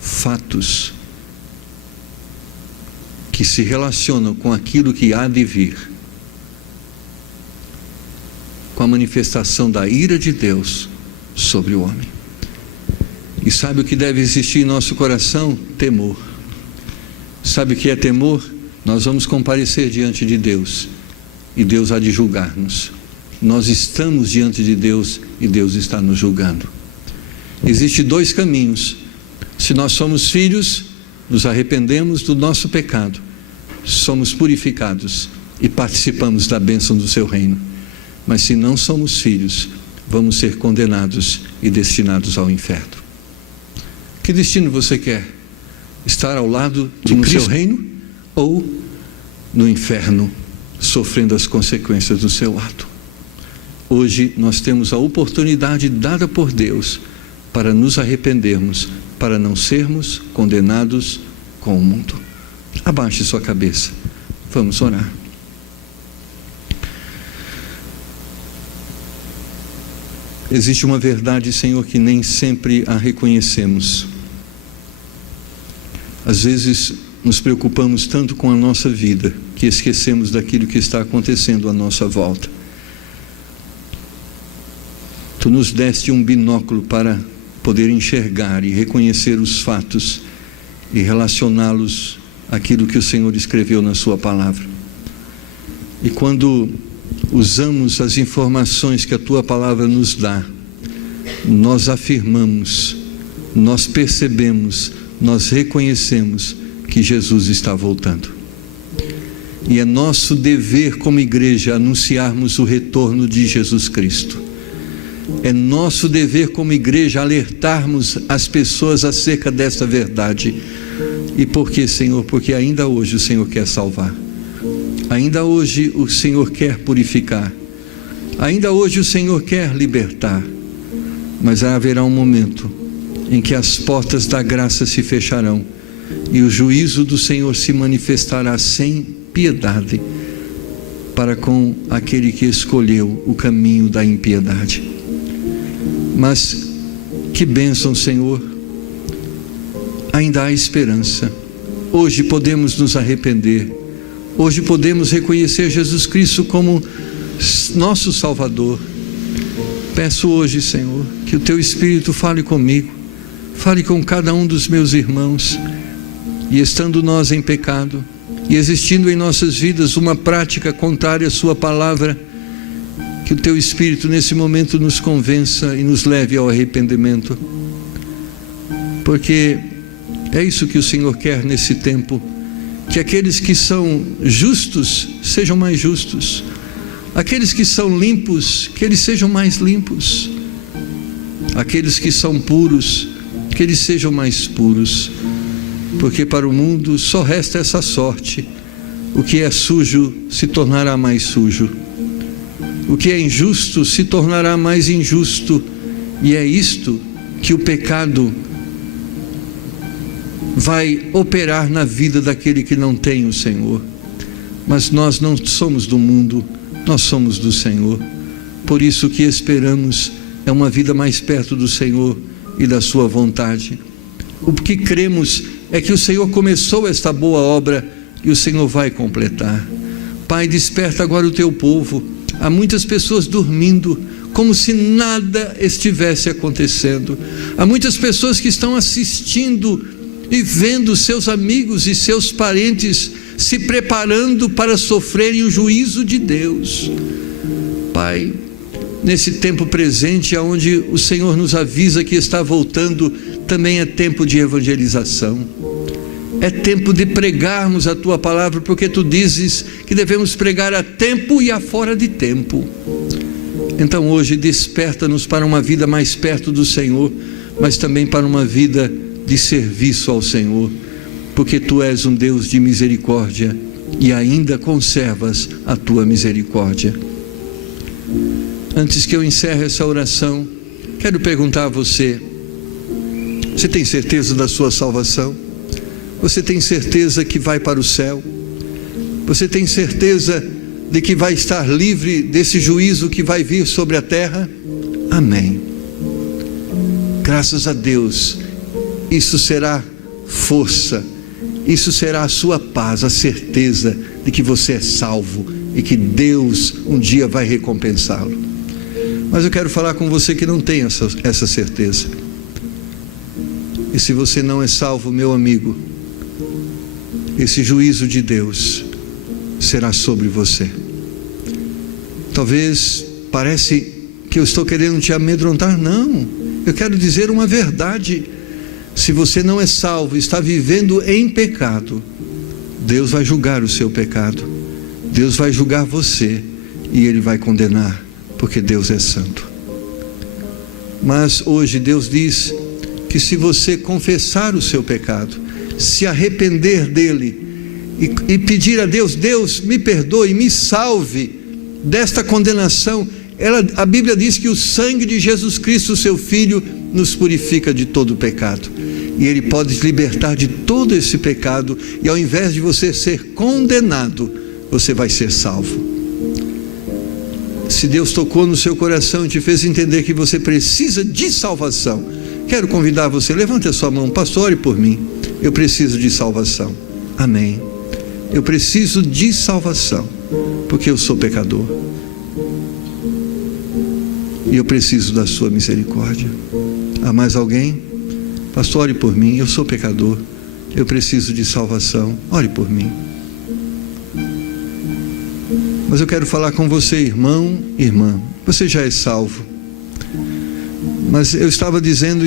fatos que se relacionam com aquilo que há de vir, com a manifestação da ira de Deus sobre o homem. E sabe o que deve existir em nosso coração? Temor. Sabe o que é temor? Nós vamos comparecer diante de Deus e Deus há de julgar-nos. Nós estamos diante de Deus e Deus está nos julgando. Existem dois caminhos. Se nós somos filhos, nos arrependemos do nosso pecado, somos purificados e participamos da bênção do seu reino. Mas se não somos filhos, vamos ser condenados e destinados ao inferno. Que destino você quer? Estar ao lado de Cristo no seu reino ou no inferno, sofrendo as consequências do seu ato? Hoje nós temos a oportunidade dada por Deus para nos arrependermos, para não sermos condenados com o mundo. Abaixe sua cabeça, vamos orar. Existe uma verdade, Senhor, que nem sempre a reconhecemos. Às vezes nos preocupamos tanto com a nossa vida que esquecemos daquilo que está acontecendo à nossa volta. Tu nos deste um binóculo para poder enxergar e reconhecer os fatos e relacioná-los àquilo que o Senhor escreveu na sua palavra. E quando usamos as informações que a tua palavra nos dá, nós afirmamos, nós percebemos, nós reconhecemos que Jesus está voltando. E é nosso dever como igreja anunciarmos o retorno de Jesus Cristo. É nosso dever como igreja alertarmos as pessoas acerca desta verdade. E por quê, Senhor? Porque ainda hoje o Senhor quer salvar. Ainda hoje o Senhor quer purificar. Ainda hoje o Senhor quer libertar. Mas haverá um momento em que as portas da graça se fecharão e o juízo do Senhor se manifestará sem piedade para com aquele que escolheu o caminho da impiedade. Mas que bênção, Senhor, ainda há esperança. Hoje podemos nos arrepender, hoje podemos reconhecer Jesus Cristo como nosso Salvador. Peço hoje, Senhor, que o Teu Espírito fale comigo, fale com cada um dos meus irmãos, e estando nós em pecado, e existindo em nossas vidas uma prática contrária à Sua palavra, que o Teu Espírito nesse momento nos convença e nos leve ao arrependimento, porque é isso que o Senhor quer nesse tempo, que aqueles que são justos sejam mais justos, aqueles que são limpos, que eles sejam mais limpos, aqueles que são puros, que eles sejam mais puros, porque para o mundo só resta essa sorte: o que é sujo se tornará mais sujo, o que é injusto se tornará mais injusto, e é isto que o pecado vai operar na vida daquele que não tem o Senhor. Mas nós não somos do mundo, nós somos do Senhor. Por isso o que esperamos é uma vida mais perto do Senhor e da sua vontade. O que cremos é que o Senhor começou esta boa obra e o Senhor vai completar. Pai, desperta agora o teu povo. Há muitas pessoas dormindo, como se nada estivesse acontecendo. Há muitas pessoas que estão assistindo e vendo seus amigos e seus parentes se preparando para sofrerem o juízo de Deus. Pai, nesse tempo presente, onde o Senhor nos avisa que está voltando, também é tempo de evangelização. É tempo de pregarmos a Tua palavra, porque Tu dizes que devemos pregar a tempo e a fora de tempo. Então hoje desperta-nos para uma vida mais perto do Senhor, mas também para uma vida de serviço ao Senhor, porque Tu és um Deus de misericórdia e ainda conservas a Tua misericórdia. Antes que eu encerre essa oração, quero perguntar a você: você tem certeza da sua salvação? Você tem certeza que vai para o céu? Você tem certeza de que vai estar livre desse juízo que vai vir sobre a terra? Amém. Graças a Deus. Isso será força, isso será a sua paz, a certeza de que você é salvo e que Deus um dia vai recompensá-lo. Mas eu quero falar com você que não tem essa certeza. E se você não é salvo, meu amigo, esse juízo de Deus será sobre você. Talvez parece que eu estou querendo te amedrontar. Não, eu quero dizer uma verdade. Se você não é salvo, está vivendo em pecado, Deus vai julgar o seu pecado, Deus vai julgar você e Ele vai condenar, porque Deus é santo. Mas hoje Deus diz que se você confessar o seu pecado, se arrepender dele e pedir a Deus: Deus, me perdoe, me salve desta condenação, a Bíblia diz que o sangue de Jesus Cristo, seu Filho, nos purifica de todo o pecado, e Ele pode te libertar de todo esse pecado, e ao invés de você ser condenado, você vai ser salvo. Se Deus tocou no seu coração e te fez entender que você precisa de salvação, quero convidar você: levante a sua mão. Pastor, ore por mim, eu preciso de salvação. Amém. Eu preciso de salvação, porque eu sou pecador, e eu preciso da sua misericórdia. Há mais alguém? Pastor, ore por mim, eu sou pecador, eu preciso de salvação, ore por mim. Mas eu quero falar com você, irmão, irmã, você já é salvo, mas eu estava dizendo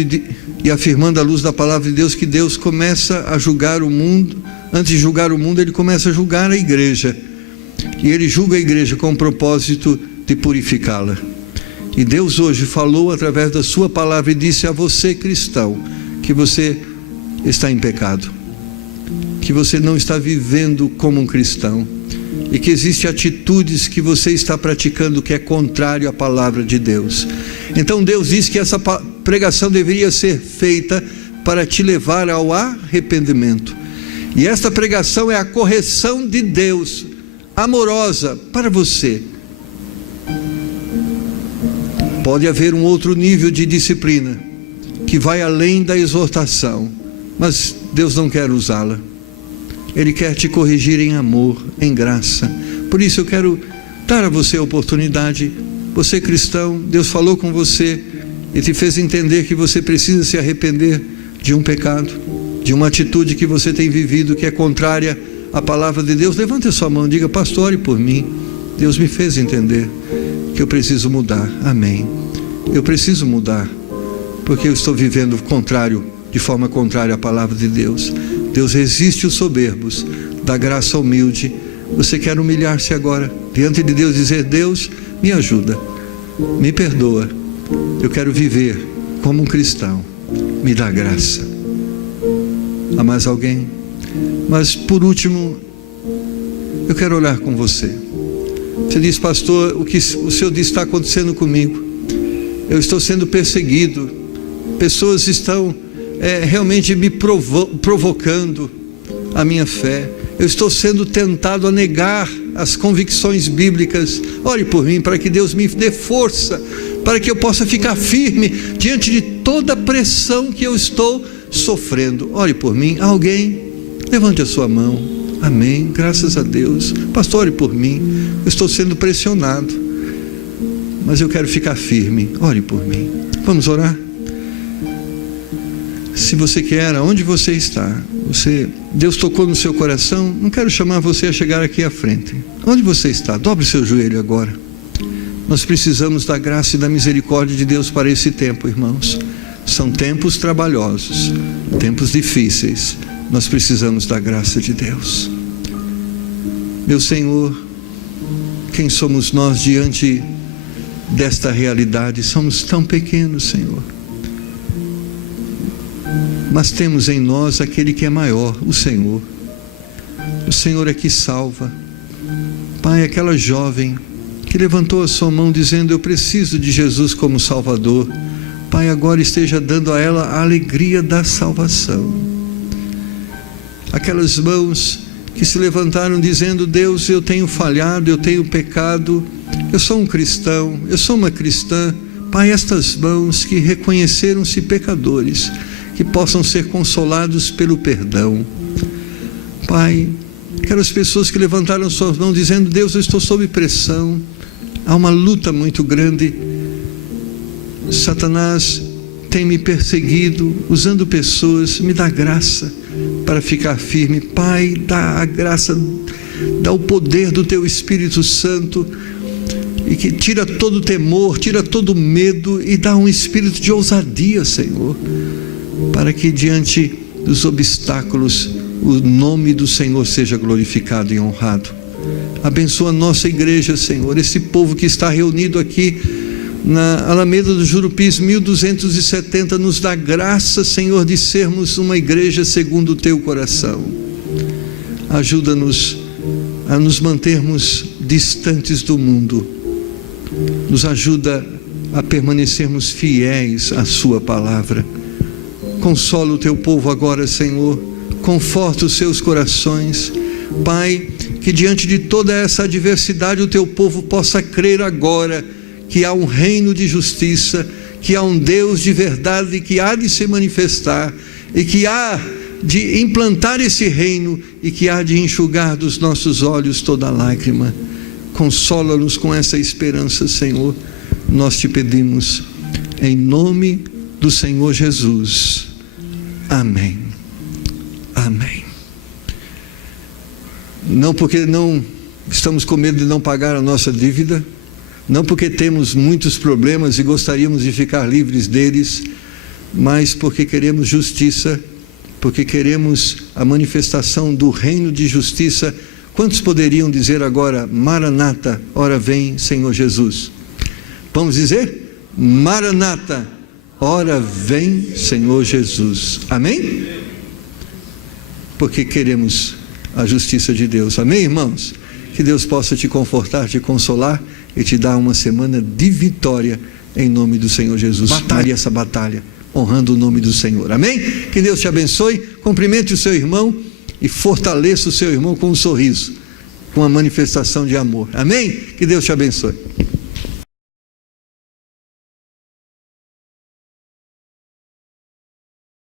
e afirmando à luz da palavra de Deus, que Deus começa a julgar o mundo. Antes de julgar o mundo, Ele começa a julgar a igreja, e Ele julga a igreja com o propósito de purificá-la. E Deus hoje falou através da sua palavra e disse a você, cristão, que você está em pecado, que você não está vivendo como um cristão, e que existem atitudes que você está praticando que é contrário à palavra de Deus. Então Deus disse que essa pregação deveria ser feita para te levar ao arrependimento. E esta pregação é a correção de Deus, amorosa, para você. Pode haver um outro nível de disciplina, que vai além da exortação, mas Deus não quer usá-la. Ele quer te corrigir em amor, em graça. Por isso eu quero dar a você a oportunidade. Você cristão, Deus falou com você e te fez entender que você precisa se arrepender de um pecado, de uma atitude que você tem vivido que é contrária à palavra de Deus. Levante a sua mão e diga: pastor, ore por mim. Deus me fez entender que eu preciso mudar. Amém. Eu preciso mudar, porque eu estou vivendo de forma contrária à palavra de Deus. Deus resiste os soberbos, dá graça ao humilde. Você quer humilhar-se agora diante de Deus e dizer: Deus, me ajuda, me perdoa, eu quero viver como um cristão, me dá graça. Há mais alguém? Mas por último, eu quero orar com você. Você diz: pastor, o que o senhor diz está acontecendo comigo. Eu estou sendo perseguido, pessoas estão realmente me provocando a minha fé. Eu estou sendo tentado a negar as convicções bíblicas. Ore por mim, para que Deus me dê força, para que eu possa ficar firme diante de toda a pressão que eu estou sofrendo. Ore por mim. Alguém? Levante a sua mão. Amém, graças a Deus. Pastor, ore por mim. Eu estou sendo pressionado, mas eu quero ficar firme. Ore por mim. Vamos orar? Se você quer, aonde você está, Deus tocou no seu coração, não quero chamar você a chegar aqui à frente. Onde você está? Dobre seu joelho agora. Nós precisamos da graça e da misericórdia de Deus para esse tempo, irmãos. São tempos trabalhosos, tempos difíceis. Nós precisamos da graça de Deus. Meu Senhor, quem somos nós diante desta realidade? Somos tão pequenos, Senhor. Mas temos em nós aquele que é maior, o Senhor. O Senhor é que salva. Pai, aquela jovem que levantou a sua mão dizendo: eu preciso de Jesus como Salvador. Pai, agora esteja dando a ela a alegria da salvação. Aquelas mãos que se levantaram dizendo: Deus, eu tenho falhado, eu tenho pecado, eu sou um cristão, eu sou uma cristã. Pai, estas mãos que reconheceram-se pecadores, que possam ser consolados pelo perdão. Pai, aquelas pessoas que levantaram suas mãos dizendo: Deus, eu estou sob pressão, há uma luta muito grande, Satanás tem me perseguido, usando pessoas, me dá graça para ficar firme. Pai, dá a graça, dá o poder do Teu Espírito Santo, e que tira todo o temor, tira todo o medo, e dá um espírito de ousadia, Senhor, para que diante dos obstáculos o nome do Senhor seja glorificado e honrado. Abençoa a nossa igreja, Senhor, esse povo que está reunido aqui na Alameda do Jurupis 1270, nos dá graça, Senhor, de sermos uma igreja segundo o Teu coração. Ajuda-nos a nos mantermos distantes do mundo, nos ajuda a permanecermos fiéis à Sua palavra. Consola o Teu povo agora, Senhor, conforta os seus corações. Pai, que diante de toda essa adversidade o Teu povo possa crer agora que há um reino de justiça, que há um Deus de verdade que há de se manifestar, e que há de implantar esse reino, e que há de enxugar dos nossos olhos toda lágrima. Consola-nos com essa esperança, Senhor. Nós te pedimos em nome do Senhor Jesus. Amém. Amém. Não porque não estamos com medo de não pagar a nossa dívida, não porque temos muitos problemas e gostaríamos de ficar livres deles, mas porque queremos justiça, porque queremos a manifestação do reino de justiça. Quantos poderiam dizer agora: Maranata, ora vem, Senhor Jesus? Vamos dizer: Maranata, ora vem, Senhor Jesus. Amém? Porque queremos a justiça de Deus. Amém, irmãos? Que Deus possa te confortar, te consolar e te dar uma semana de vitória em nome do Senhor Jesus. Batalhe essa batalha honrando o nome do Senhor. Amém? Que Deus te abençoe, cumprimente o seu irmão e fortaleça o seu irmão com um sorriso, com uma manifestação de amor. Amém? Que Deus te abençoe.